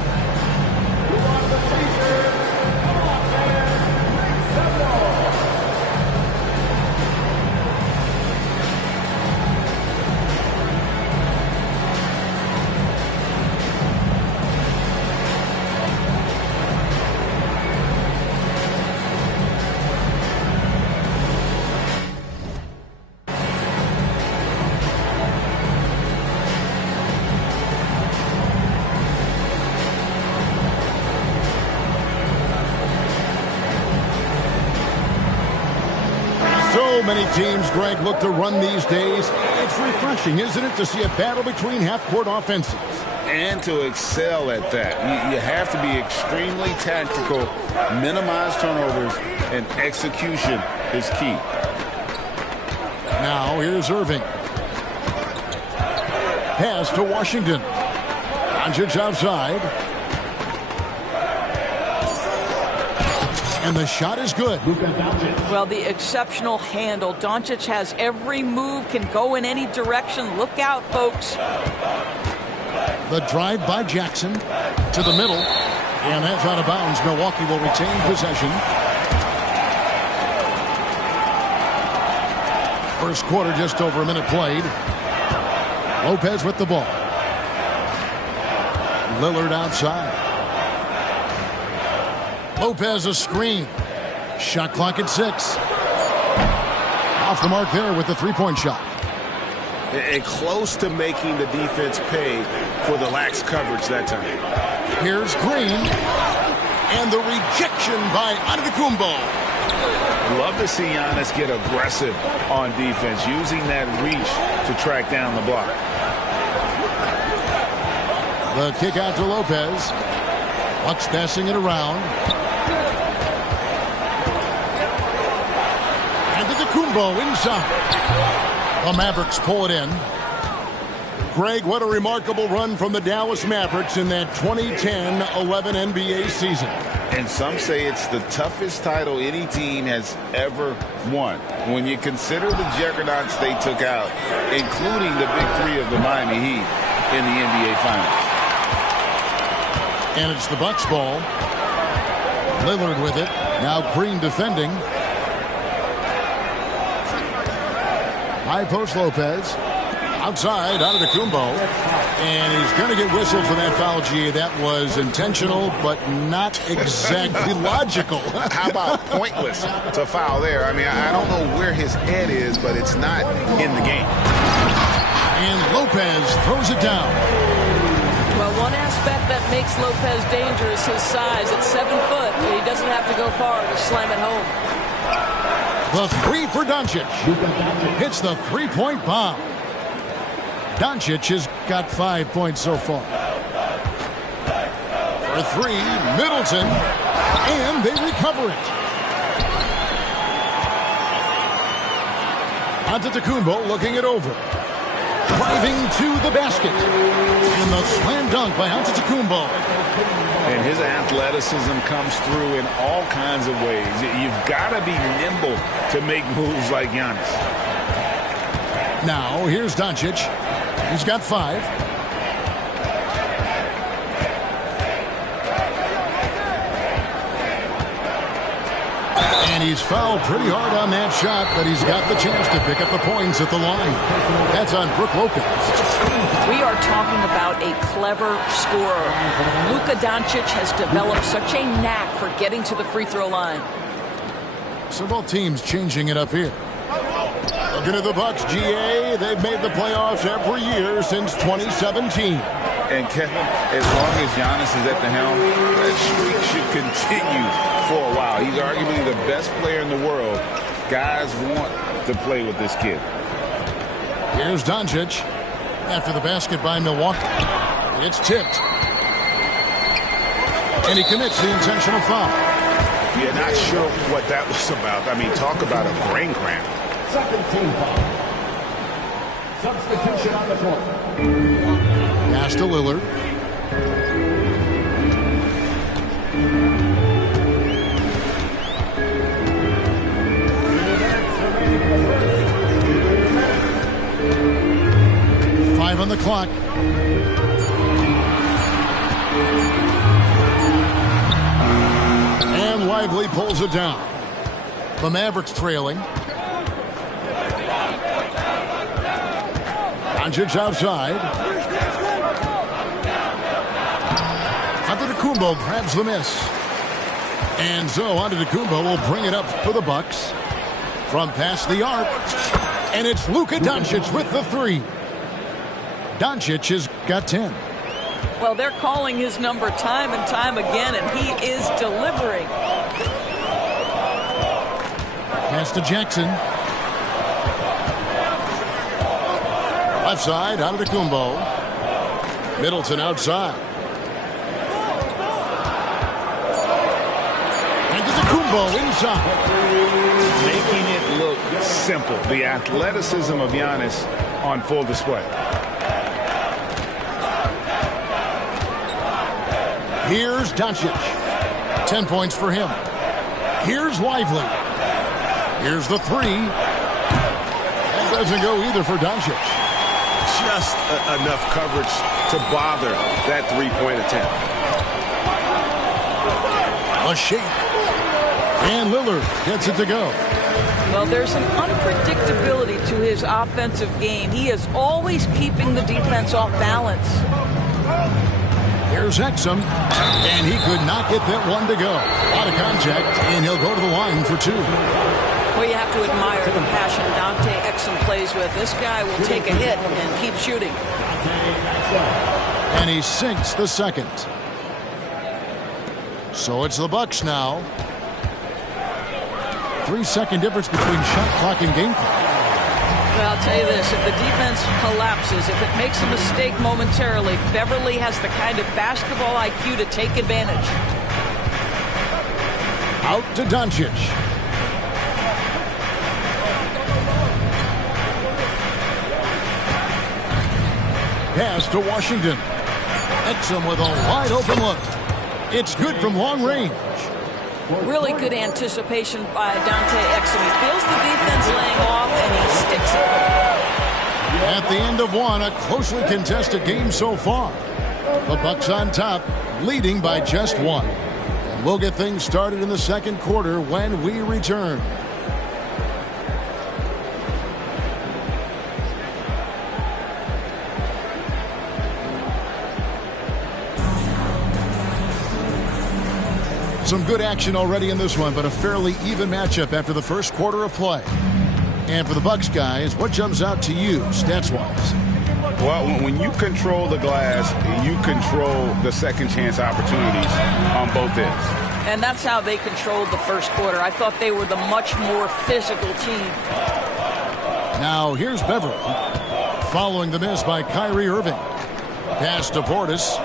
So many teams, Greg, look to run these days. It's refreshing, isn't it, to see a battle between half-court offenses? And to excel at that. You have to be extremely tactical, minimize turnovers, and execution is key. Now, here's Irving. pass to Washington. Doncic outside. And the shot is good. Well, the exceptional handle. Doncic has every move, can go in any direction. Look out, folks. The drive by Jackson to the middle. And that's out of bounds. Milwaukee will retain possession. First quarter, just over a minute played. Lopez with the ball. Lillard outside. Lopez a screen. Shot clock at 6. Off the mark there with the three-point shot. And close to making the defense pay for the lax coverage that time. Here's Green. And the rejection by Antetokounmpo. Love to see Giannis get aggressive on defense, using that reach to track down the block. The kick out to Lopez. Bucks passing it around. Antetokounmpo inside. The Mavericks pull it in. Greg, what a remarkable run from the Dallas Mavericks in that 2010-11 NBA season. And some say it's the toughest title any team has ever won. When you consider the juggernauts they took out, including the big three of the Miami Heat in the NBA Finals. And it's the Bucks ball. Lillard with it. Now Green defending. High post Lopez. Outside, Antetokounmpo. And he's going to get whistled for that foul, G. That was intentional, but not exactly logical. How about pointless to foul there? I mean, I don't know where his head is, but it's not in the game. And Lopez throws it down. Well, one aspect that makes Lopez dangerous, his size. At 7 foot, he doesn't have to go far to slam it home. The three for Doncic. Hits the three-point bomb. Doncic has got 5 points so far. For three, Middleton. And they recover it. Antetokounmpo looking it over. Driving to the basket. And the slam dunk by Antetokounmpo. And his athleticism comes through in all kinds of ways. You've got to be nimble to make moves like Giannis. Now, here's Doncic. He's got 5. And he's fouled pretty hard on that shot, but he's got the chance to pick up the points at the line. That's on Brook Lopez. We are talking about a clever scorer. Luka Doncic has developed such a knack for getting to the free throw line. So both teams changing it up here. Looking at the Bucks, GA, they've made the playoffs every year since 2017. And Kevin, as long as Giannis is at the helm, that streak should continue for a while. He's arguably the best player in the world. Guys want to play with this kid. Here's Doncic. After the basket by Milwaukee. It's tipped. And he commits the intentional foul. Yeah, not sure what that was about. I mean, talk about a brain cramp. Second team foul. Substitution on the court. Pass to Lillard. On the clock. And Lively pulls it down. The Mavericks trailing. Doncic outside. Antetokounmpo grabs the miss. And so Antetokounmpo will bring it up for the Bucks. From past the arc. And it's Luka Doncic with the three. Doncic has got 10. Well, they're calling his number time and time again, and he is delivering. Pass to Jackson. Left side, Antetokounmpo. Middleton outside. Antetokounmpo inside. Making it look simple. The athleticism of Giannis on full display. Here's Doncic. 10 points for him. Here's Lively. Here's the three. That doesn't go either for Doncic. Just enough coverage to bother that three-point attempt. A shake. And Lillard gets it to go. Well, there's an unpredictability to his offensive game. He is always keeping the defense off balance. Here's Exum, and he could not get that one to go. Out of contact, and he'll go to the line for two. Well, you have to admire the passion Dante Exum plays with. This guy will take a hit and keep shooting. And he sinks the second. So it's the Bucks now. 3-second difference between shot clock and game clock. Well, I'll tell you this, if the defense collapses, if it makes a mistake momentarily, Beverly has the kind of basketball IQ to take advantage. Out to Doncic. Pass to Washington. Exum with a wide open look. It's good from long range. Really good anticipation by Dante Exum. He feels the defense laying off, and he sticks it. At the end of one, a closely contested game so far. The Bucks on top, leading by just one. And we'll get things started in the second quarter when we return. Some good action already in this one, but a fairly even matchup after the first quarter of play. And for the Bucks guys, what jumps out to you, stats-wise? Well, when you control the glass, you control the second chance opportunities on both ends. And that's how they controlled the first quarter. I thought they were the much more physical team. Now here's Beverly, following the miss by Kyrie Irving. Pass to Portis,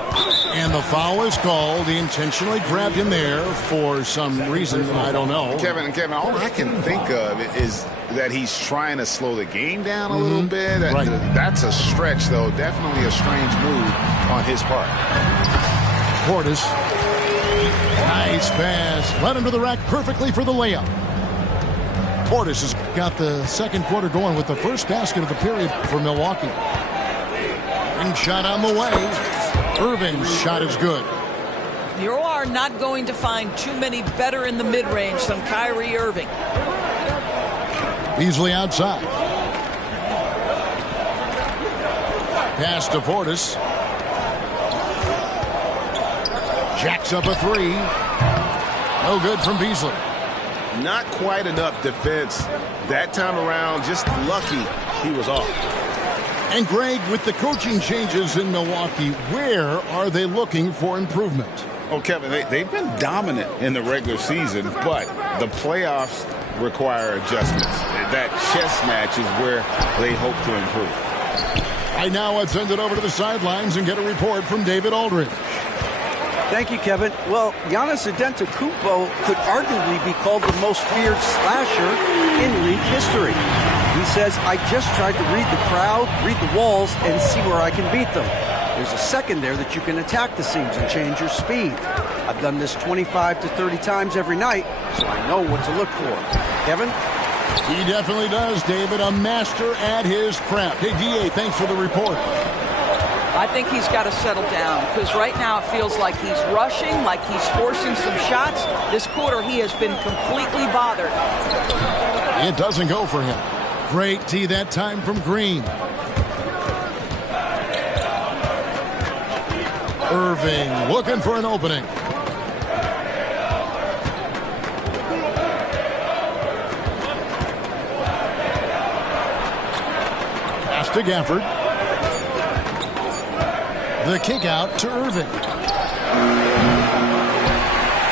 and the foul is called. He intentionally grabbed him there for some reason, I don't know. Kevin, all I can think of is that he's trying to slow the game down a little bit. Right. That's a stretch, though. Definitely a strange move on his part. Portis. Nice pass. Led him to the rack perfectly for the layup. Portis has got the second quarter going with the first basket of the period for Milwaukee. And shot on the way. Irving's shot is good. You are not going to find too many better in the mid-range than Kyrie Irving. Beasley outside. Pass to Portis. Jacks up a three. No good from Beasley. Not quite enough defense that time around. Just lucky he was off. And Greg, with the coaching changes in Milwaukee, where are they looking for improvement? Oh, Kevin, they've been dominant in the regular season, but the playoffs require adjustments. That chess match is where they hope to improve. Right now, let's send it over to the sidelines and get a report from David Aldridge. Thank you, Kevin. Well, Giannis Antetokounmpo could arguably be called the most feared slasher in league history. He says, I just tried to read the crowd, read the walls, and see where I can beat them. There's a second there that you can attack the seams and change your speed. I've done this 25 to 30 times every night, so I know what to look for. Kevin? He definitely does, David. A master at his craft. Hey, D.A., thanks for the report. I think he's got to settle down because right now it feels like he's rushing, like he's forcing some shots. This quarter he has been completely bothered. It doesn't go for him. Great tee that time from Green. Irving looking for an opening. Pass to Gafford. The kick out to Irving.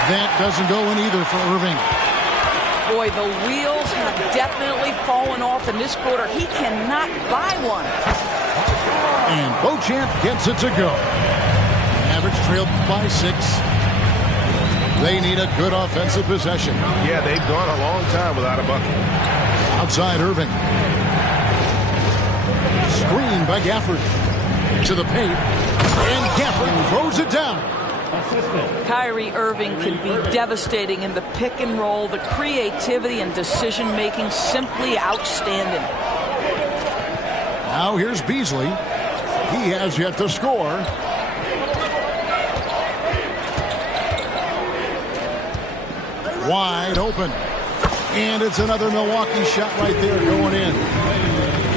That doesn't go in either for Irving. Boy, the wheels have definitely fallen off in this quarter. He cannot buy one. And Beauchamp gets it to go. Mavericks trail by 6. They need a good offensive possession. Yeah, they've gone a long time without a bucket. Outside Irving. Screen by Gafford. To the paint. And Gafford throws it down. Kyrie Irving can be devastating in the pick and roll. The creativity and decision-making simply outstanding. Now here's Beasley. He has yet to score. Wide open. And it's another Milwaukee shot right there going in.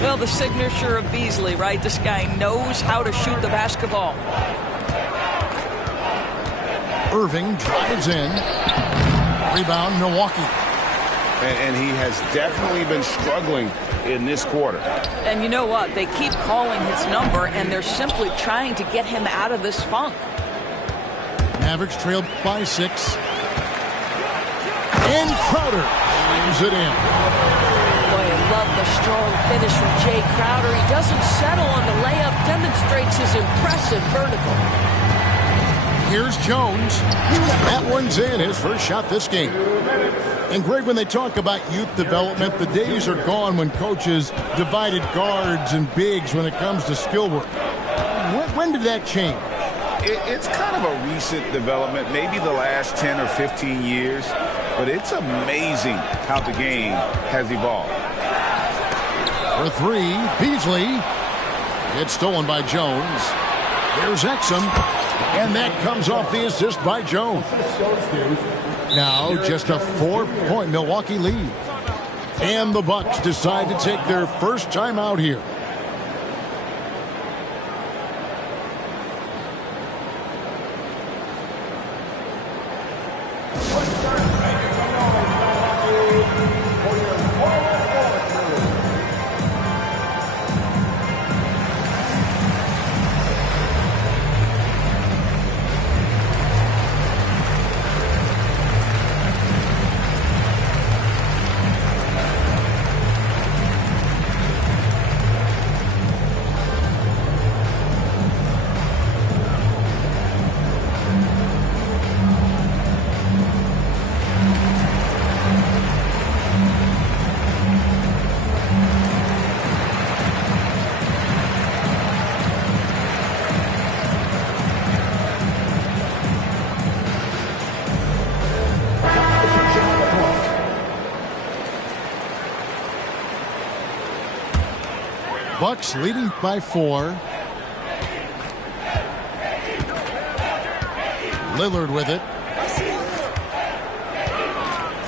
Well, the signature of Beasley, right? This guy knows how to shoot the basketball. Irving drives in. Rebound, Milwaukee. And he has definitely been struggling in this quarter. And you know what? They keep calling his number, and they're simply trying to get him out of this funk. Mavericks trailed by 6. And Crowder slams it in. Boy, I love the strong finish from Jay Crowder. He doesn't settle on the layup, demonstrates his impressive vertical. Here's Jones. That one's in, his first shot this game. And Greg, when they talk about youth development, the days are gone when coaches divided guards and bigs when it comes to skill work. When did that change? It's kind of a recent development, maybe the last 10 or 15 years, but it's amazing how the game has evolved. For 3, Beasley. It's stolen by Jones. Here's Exum. And that comes off the assist by Jones. Now just a 4-point Milwaukee lead. And the Bucks decide to take their first time out here. Bucks leading by 4. Lillard with it.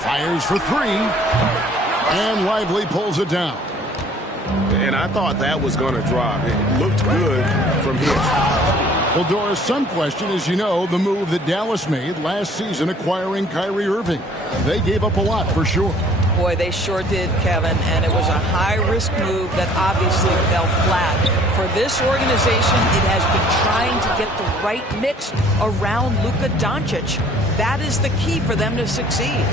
Fires for 3. And Lively pulls it down. And I thought that was going to drop. It looked good from here. Well, Doris, some question, as you know, the move that Dallas made last season acquiring Kyrie Irving. They gave up a lot for sure. Boy, they sure did, Kevin, and it was a high-risk move that obviously fell flat. For this organization, it has been trying to get the right mix around Luka Doncic. That is the key for them to succeed.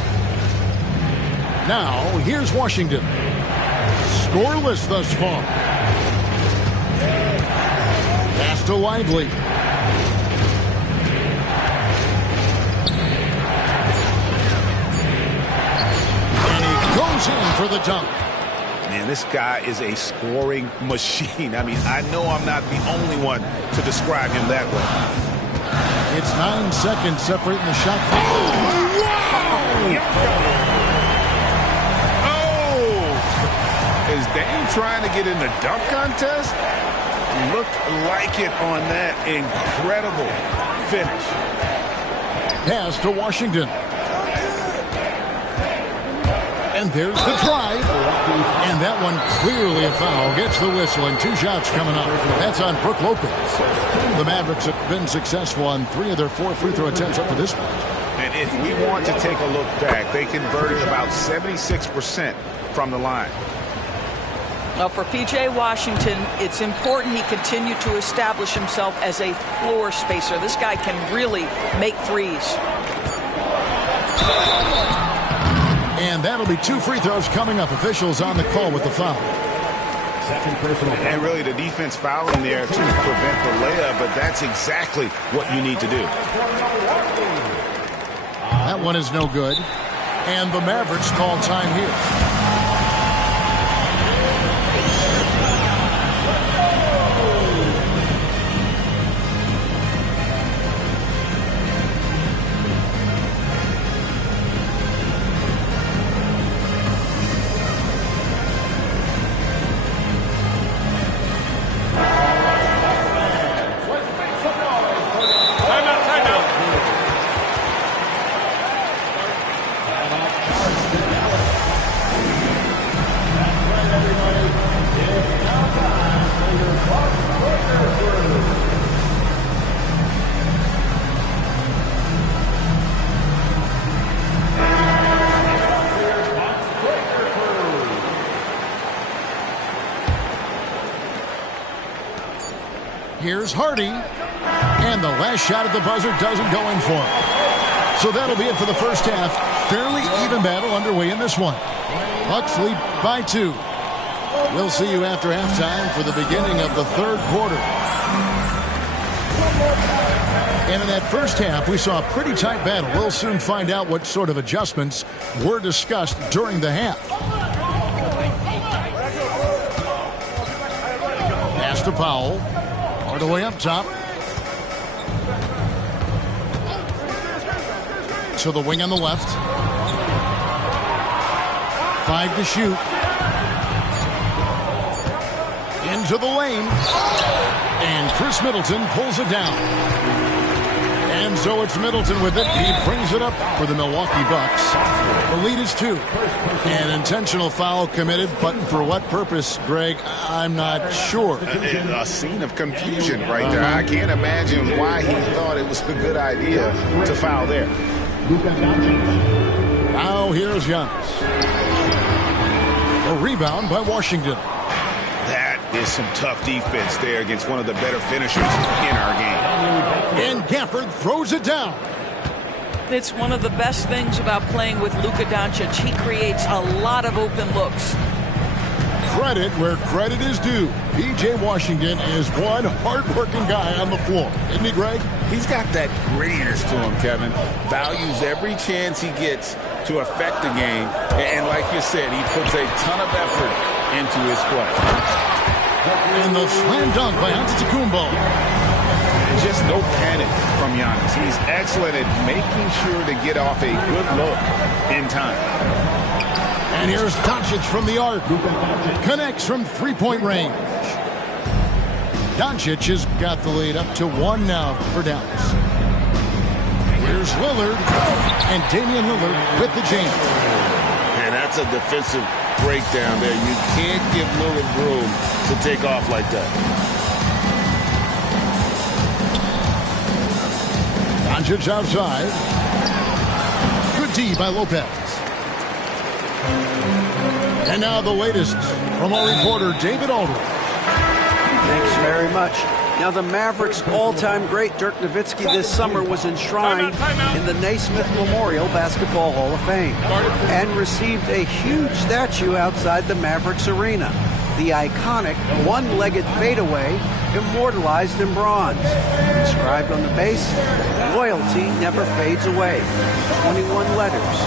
Now, here's Washington. Scoreless thus far. Pass to Lively. Goes in for the dunk. Man, this guy is a scoring machine. I mean, I know I'm not the only one to describe him that way. It's 9 seconds separating the shot. Oh! Is Dame trying to get in the dunk contest? Looked like it on that incredible finish. Pass to Washington. And there's the drive. And that one clearly a foul. Gets the whistle and 2 shots coming up. That's on Brook Lopez. The Mavericks have been successful on 3 of their 4 free throw attempts up to this point. And if we want to take a look back, they converted about 76% from the line. Well, for P.J. Washington, it's important he continue to establish himself as a floor spacer. This guy can really make threes. And that'll be 2 free throws coming up. Officials on the call with the foul. And really the defense fouling there to prevent the layup, but that's exactly what you need to do. That one is no good. And the Mavericks call time here. Here's Hardy. And the last shot at the buzzer doesn't go in for him. So that'll be it for the first half. Fairly even battle underway in this one. Bucks lead by 2. We'll see you after halftime for the beginning of the third quarter. And in that first half, we saw a pretty tight battle. We'll soon find out what sort of adjustments were discussed during the half. Pass to Powell. All the way up top. To the wing on the left. 5 to shoot. Into the lane. And Chris Middleton pulls it down. And so it's Middleton with it. He brings it up for the Milwaukee Bucks. The lead is 2. An intentional foul committed, but for what purpose, Greg, I'm not sure. A scene of confusion right there. I can't imagine why he thought it was a good idea to foul there. Now here's Giannis. A rebound by Washington. That is some tough defense there against one of the better finishers in our game. And Gafford throws it down. It's one of the best things about playing with Luka Doncic. He creates a lot of open looks. Credit where credit is due. P.J. Washington is one hard-working guy on the floor. Isn't he, Greg? He's got that grittiness to him, Kevin. Values every chance he gets to affect the game. And like you said, he puts a ton of effort into his play. And the slam dunk by Antetokounmpo. Just no panic from Giannis. He's excellent at making sure to get off a good look in time. And here's Doncic from the arc. Connects from three-point range. Doncic has got the lead up to 1 now for Dallas. Here's Lillard. And Damian Lillard with the jam. And that's a defensive breakdown there. You can't give Lillard room to take off like that. Doncic outside. Good D by Lopez. And now the latest from our reporter, David Aldridge. Thanks very much. Now, the Mavericks' all-time great Dirk Nowitzki this summer was enshrined in the Naismith Memorial Basketball Hall of Fame and received a huge statue outside the Mavericks arena. The iconic one-legged fadeaway immortalized in bronze. Inscribed on the base, loyalty never fades away. 21 letters,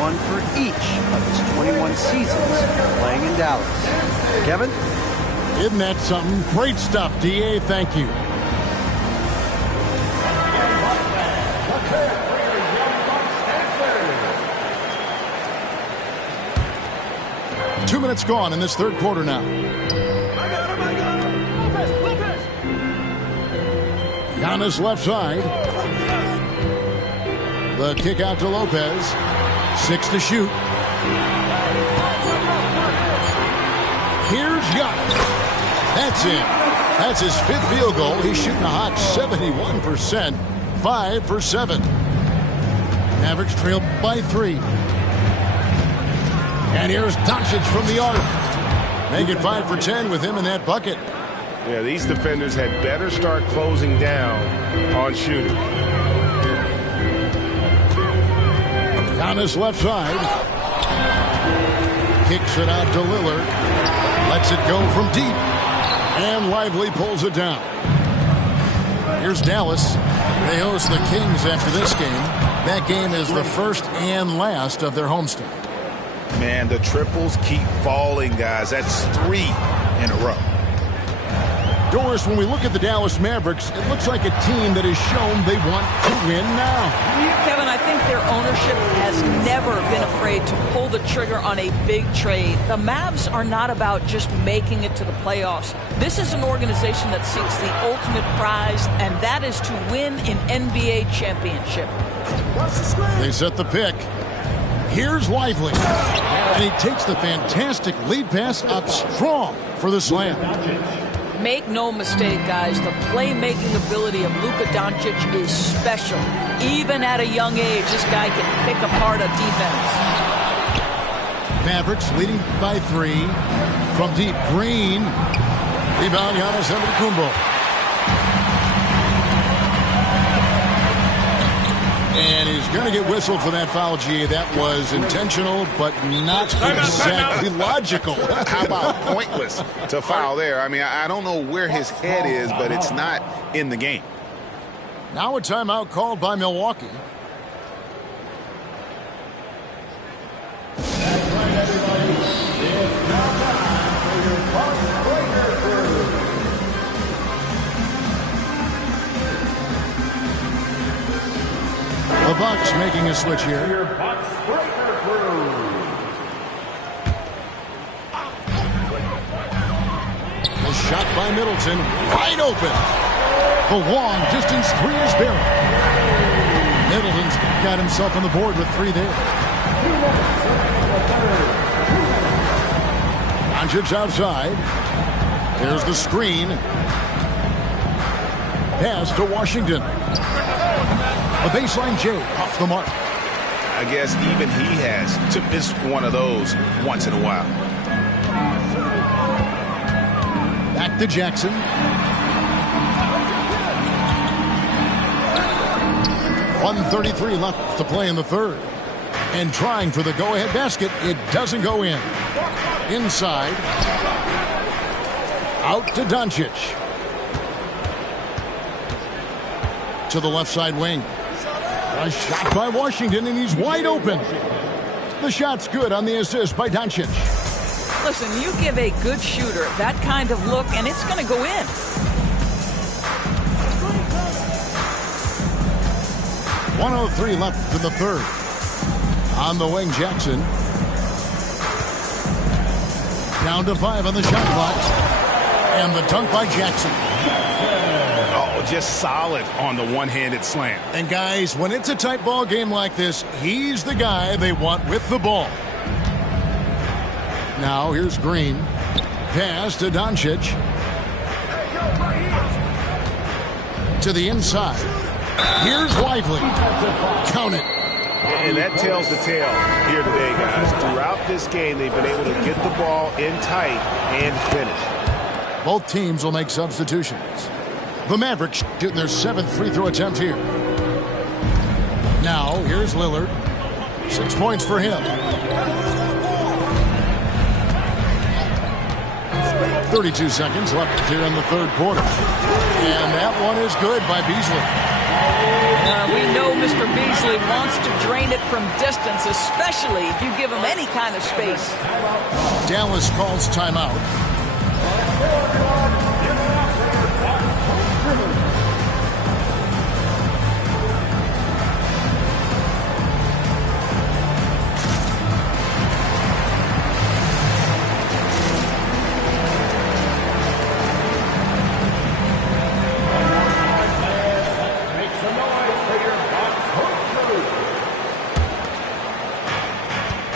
one for each of his 21 seasons playing in Dallas. Kevin? Isn't that something? Great stuff, D.A. Thank you. Two minutes gone in this third quarter now. Giannis left side. The kick out to Lopez. 6 to shoot. Here's Giannis. That's it. That's his 5th field goal. He's shooting a hot 71%. 5 for 7. Mavericks trail by 3. And here's Doncic from the arc. Make it 5 for 10 with him in that bucket. Yeah, these defenders had better start closing down on shooting. Giannis left side. Kicks it out to Lillard. Lets it go from deep. And Lively pulls it down. Here's Dallas. They host the Kings after this game. That game is the first and last of their homestand. Man, the triples keep falling, guys. That's 3 in a row. Doris, when we look at the Dallas Mavericks, it looks like a team that has shown they want to win now. Kevin, I think their ownership has never been afraid to pull the trigger on a big trade. The Mavs are not about just making it to the playoffs. This is an organization that seeks the ultimate prize, and that is to win an NBA championship. They set the pick. Here's Lively. And he takes the fantastic lead pass up strong for the slam. Make no mistake, guys, the playmaking ability of Luka Doncic is special. Even at a young age, this guy can pick apart a defense. Mavericks leading by 3. From deep, Green. Rebound, Giannis Antetokounmpo. And he's going to get whistled for that foul, G. That was intentional, but not exactly logical. How about pointless to foul there? I mean, I don't know where his head is, but it's not in the game. Now a timeout called by Milwaukee. That's right, everybody. It's now time for your Bucks Breaker Crew. The Bucks making a switch here. Your Bucks Breaker Crew. A shot by Middleton, wide open. The long distance three is buried. Middleton's got himself on the board with three there. Doncic outside. There's the screen. Pass to Washington. A baseline J off the mark. I guess even he has to miss one of those once in a while. Back to Jackson. .133 left to play in the third. And trying for the go-ahead basket. It doesn't go in. Inside. Out to Doncic. To the left side wing. A shot by Washington, and he's wide open. The shot's good on the assist by Doncic. Listen, you give a good shooter that kind of look, and it's going to go in. .103 left in the third. On the wing, Jackson. Down to 5 on the shot clock. And the dunk by Jackson. Oh, just solid on the one-handed slam. And guys, when it's a tight ball game like this, he's the guy they want with the ball. Now here's Green. Pass to Doncic. To the inside. Here's Lively. Count it. And that tells the tale here today, guys. Throughout this game, they've been able to get the ball in tight and finish. Both teams will make substitutions. The Mavericks shooting their 7th free throw attempt here. Now, here's Lillard. 6 points for him. 32 seconds left here in the third quarter. And that one is good by Beasley. We know Mr. Beasley wants to drain it from distance, especially if you give him any kind of space. Dallas calls timeout.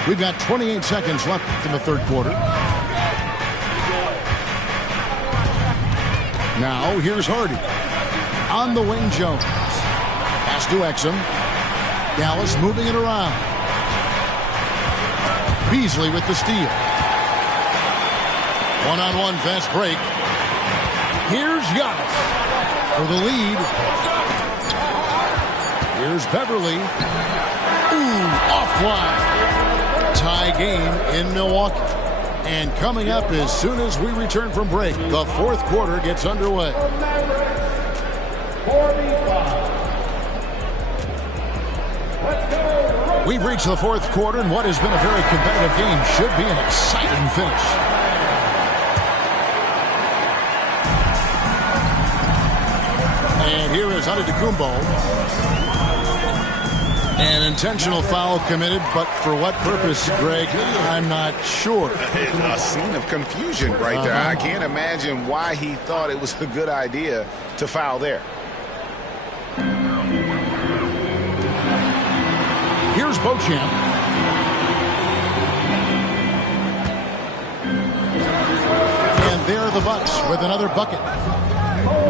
We've got 28 seconds left in the third quarter. Now, here's Hardy. On the wing, Jones. Pass to Exum. Dallas moving it around. Beasley with the steal. One-on-one fast break. Here's Giannis for the lead. Here's Beverly. Ooh, offline. Tie game in Milwaukee. And coming up as soon as we return from break, the fourth quarter gets underway. We've reached the fourth quarter, and what has been a very competitive game should be an exciting finish. And here is Antetokounmpo. An intentional foul committed, but for what purpose, Greg, I'm not sure. A scene of confusion right there. I can't imagine why he thought it was a good idea to foul there. Here's Beauchamp. And there are the Bucks with another bucket.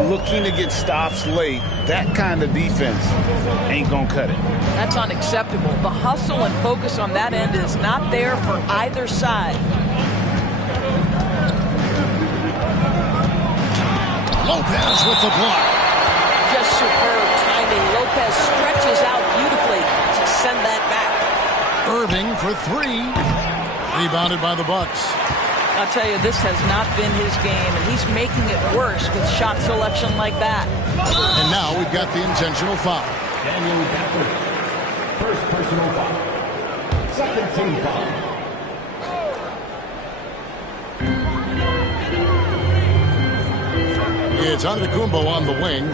Looking to get stops late, that kind of defense ain't gonna cut it. That's unacceptable. The hustle and focus on that end is not there for either side. Lopez with the block. Just superb timing. Lopez stretches out beautifully Irving for three. Rebounded by the Bucks. I'll tell you, this has not been his game, and he's making it worse with shot selection like that. And now we've got the intentional foul. Daniel Gafford. First personal foul. Second team foul. It's Antetokounmpo on the wing.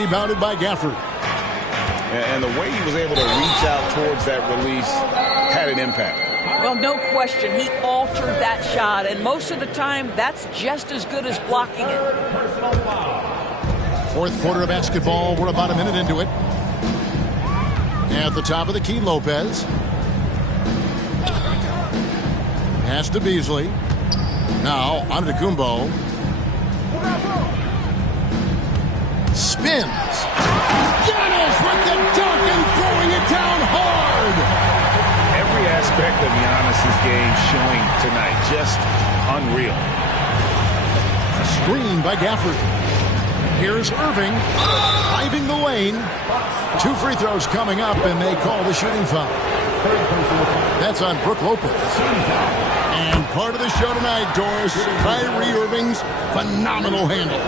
Rebounded by Gafford. And the way he was able to reach out towards that release had an impact. Well, no question. He altered that shot, and most of the time, that's just as good as blocking it. Fourth quarter of basketball. We're about a minute into it. At the top of the key, Lopez. Pass to Beasley. Now, Antetokounmpo. Spins. Giannis with the dunk and throwing it down hard. Every aspect of Giannis's game showing tonight. Just unreal. A screen by Gafford. Here's Irving. Driving the lane. 2 free throws coming up, and they call the shooting foul. That's on Brook Lopez. And part of the show tonight, Doris, Kyrie Irving's phenomenal handle.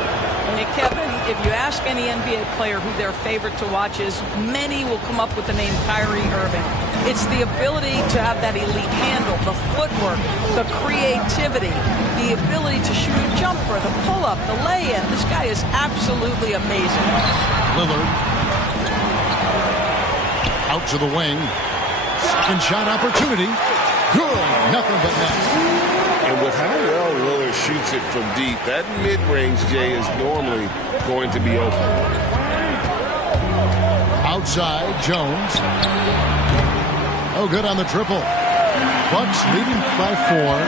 Hey, Kevin, if you ask any NBA player who their favorite to watch is, many will come up with the name Kyrie Irving. It's the ability to have that elite handle, the footwork, the creativity, the ability to shoot a jumper, the pull-up, the lay-in. This guy is absolutely amazing. Lillard. Out to the wing. Second shot opportunity. Good. Nothing but net. And with how well Lillard shoots it from deep, that mid-range, Jay, is normally going to be open. Outside, Jones. Oh, good on the triple. Bucks leading by 4.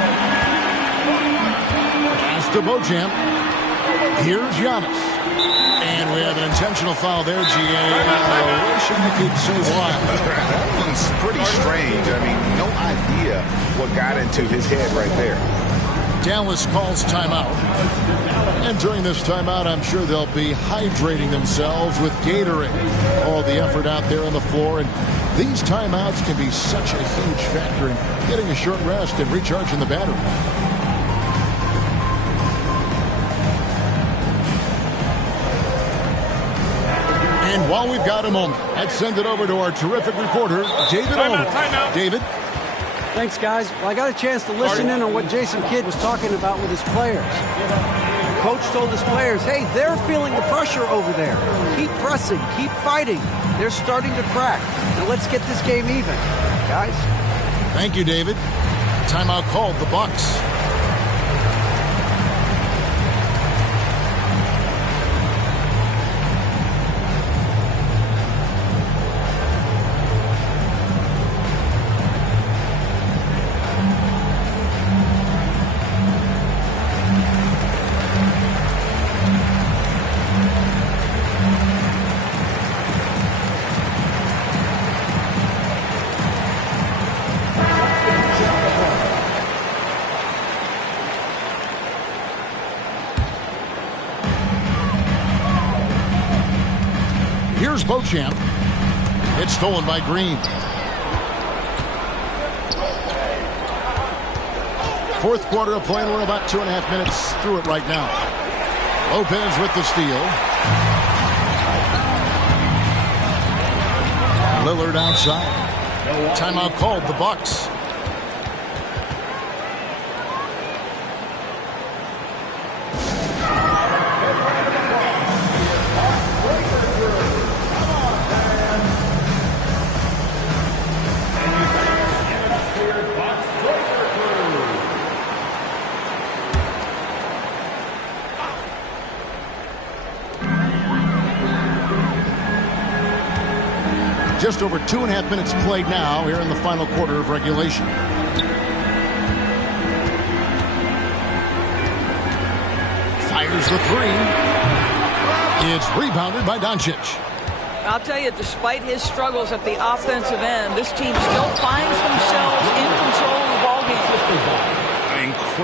Pass to Beauchamp. Here's Giannis. And we have an intentional foul there, G.A. I wish I could say why. That one's pretty strange. I mean, no idea what got into his head right there. Dallas calls timeout. And during this timeout, I'm sure they'll be hydrating themselves with Gatorade. All the effort out there on the floor. And these timeouts can be such a huge factor in getting a short rest and recharging the battery. And while we've got a moment, let's send it over to our terrific reporter, David Aldridge. David? Thanks, guys. Well, I got a chance to listen in on what Jason Kidd was talking about with his players. The coach told his players, hey, they're feeling the pressure over there. Keep pressing. Keep fighting. They're starting to crack. Now let's get this game even, guys. Thank you, David. Timeout called, the Bucks. Here's Beauchamp. It's stolen by Green. Fourth quarter of play, and we're about 2.5 minutes through it right now. Lopez with the steal. Lillard outside. Timeout called, the Bucks. Just over 2.5 minutes played now here in the final quarter of regulation. Fires the three. It's rebounded by Doncic. I'll tell you, despite his struggles at the offensive end, this team still finds themselves in control of the ball game.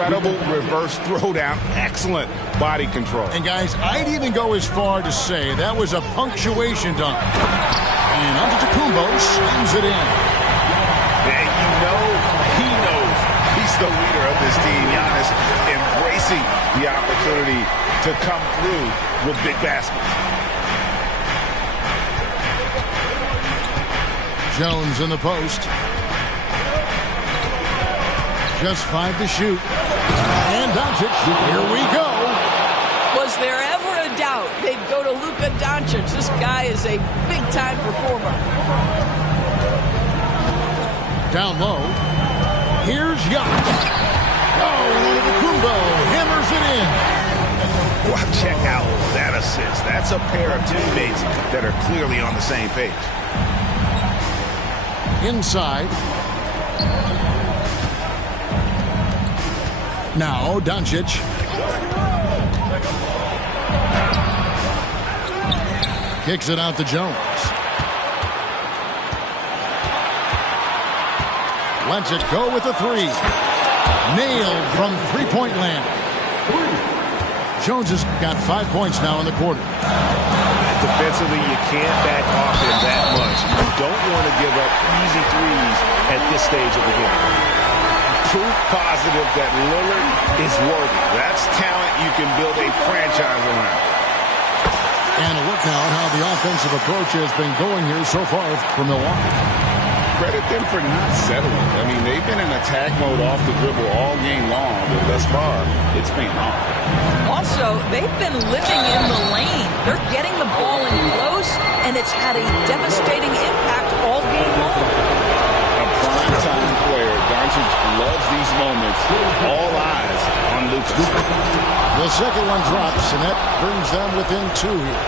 incredible reverse throwdown. Excellent body control. And guys, I'd even go as far to say that was a punctuation dunk. And Antetokounmpo slams it in. And you know he knows he's the leader of this team. Giannis embracing the opportunity to come through with big baskets. Jones in the post. Just 5 to shoot. And Doncic, here we go. Was there ever a doubt they'd go to Luka Doncic? This guy is a big-time performer. Down low. Here's Giannis. Oh, and Antetokounmpo hammers it in. Well, check out that assist. That's a pair of teammates that are clearly on the same page. Inside. Now Doncic. Kicks it out to Jones. Lets it go with a three. Nailed from three-point land. Jones has got 5 points now in the quarter. Defensively, you can't back off him that much. You don't want to give up easy threes at this stage of the game. Proof positive that Lillard is worthy. That's talent you can build a franchise around. And a look now at how the offensive approach has been going here so far for Milwaukee. Credit them for not settling. I mean, they've been in attack mode off the dribble all game long, but thus far, it's been off. Also, they've been living in the lane. They're getting the ball in close, and it's had a devastating impact all game long. A prime-time player, Doncic loves these moments. All eyes on Luka. The second one drops, and that brings them within 2 here.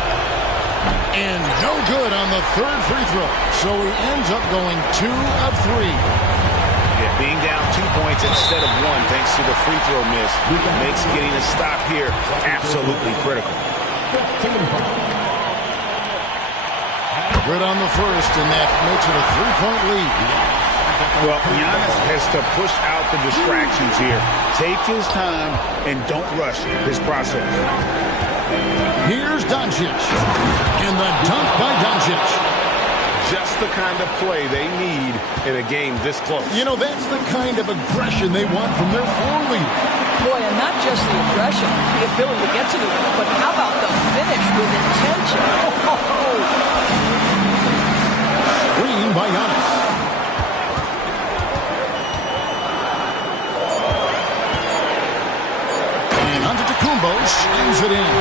And no good on the third free throw. So he ends up going 2 of 3. Yeah, being down 2 points instead of 1 thanks to the free throw miss makes getting a stop here absolutely critical. Good on the first, and that makes it a 3-point lead. Well, Giannis has to push out the distractions here. Take his time and don't rush his process. Here's Doncic. And the dunk by Doncic. Just the kind of play they need in a game this close. You know, that's the kind of aggression they want from their floor leader. Boy, and not just the aggression, the ability to get to the rim, but how about the finish with intention? Screen by Giannis. And Antetokounmpo slams it in.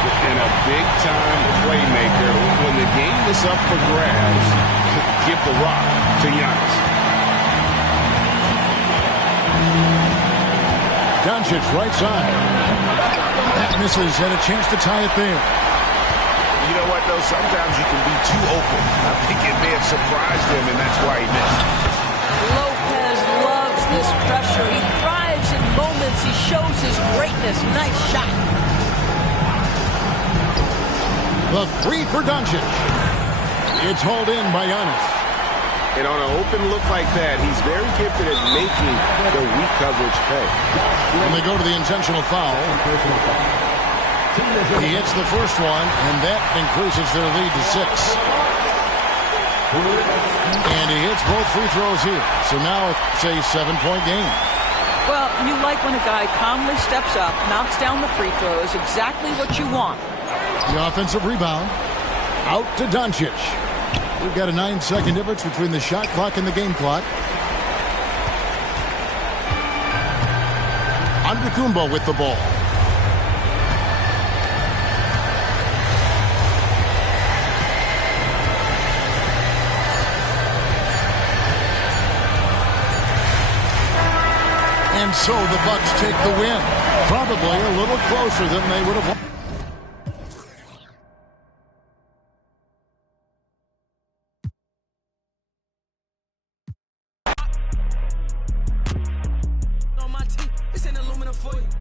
And a big-time playmaker. When the game is up for grabs, give the rock to Giannis. Doncic right side. That misses, and a chance to tie it there. You know what, though? Sometimes you can be too open. I think it may have surprised him, and that's why he missed. Lopez loves this pressure. He thrives in moments. He shows his greatness. Nice shot. The three for Doncic. It's hauled in by Giannis. And on an open look like that, he's very gifted at making the weak coverage pay. And they go to the intentional foul. He hits the first one, and that increases their lead to 6. And he hits both free throws here. So now it's a 7-point game. Well, you like when a guy calmly steps up, knocks down the free throws, exactly what you want. The offensive rebound. Out to Doncic. We've got a 9-second difference between the shot clock and the game clock. Antetokounmpo with the ball. And so the Bucks take the win. Probably a little closer than they would have wanted. On my teeth, it's an aluminum foil.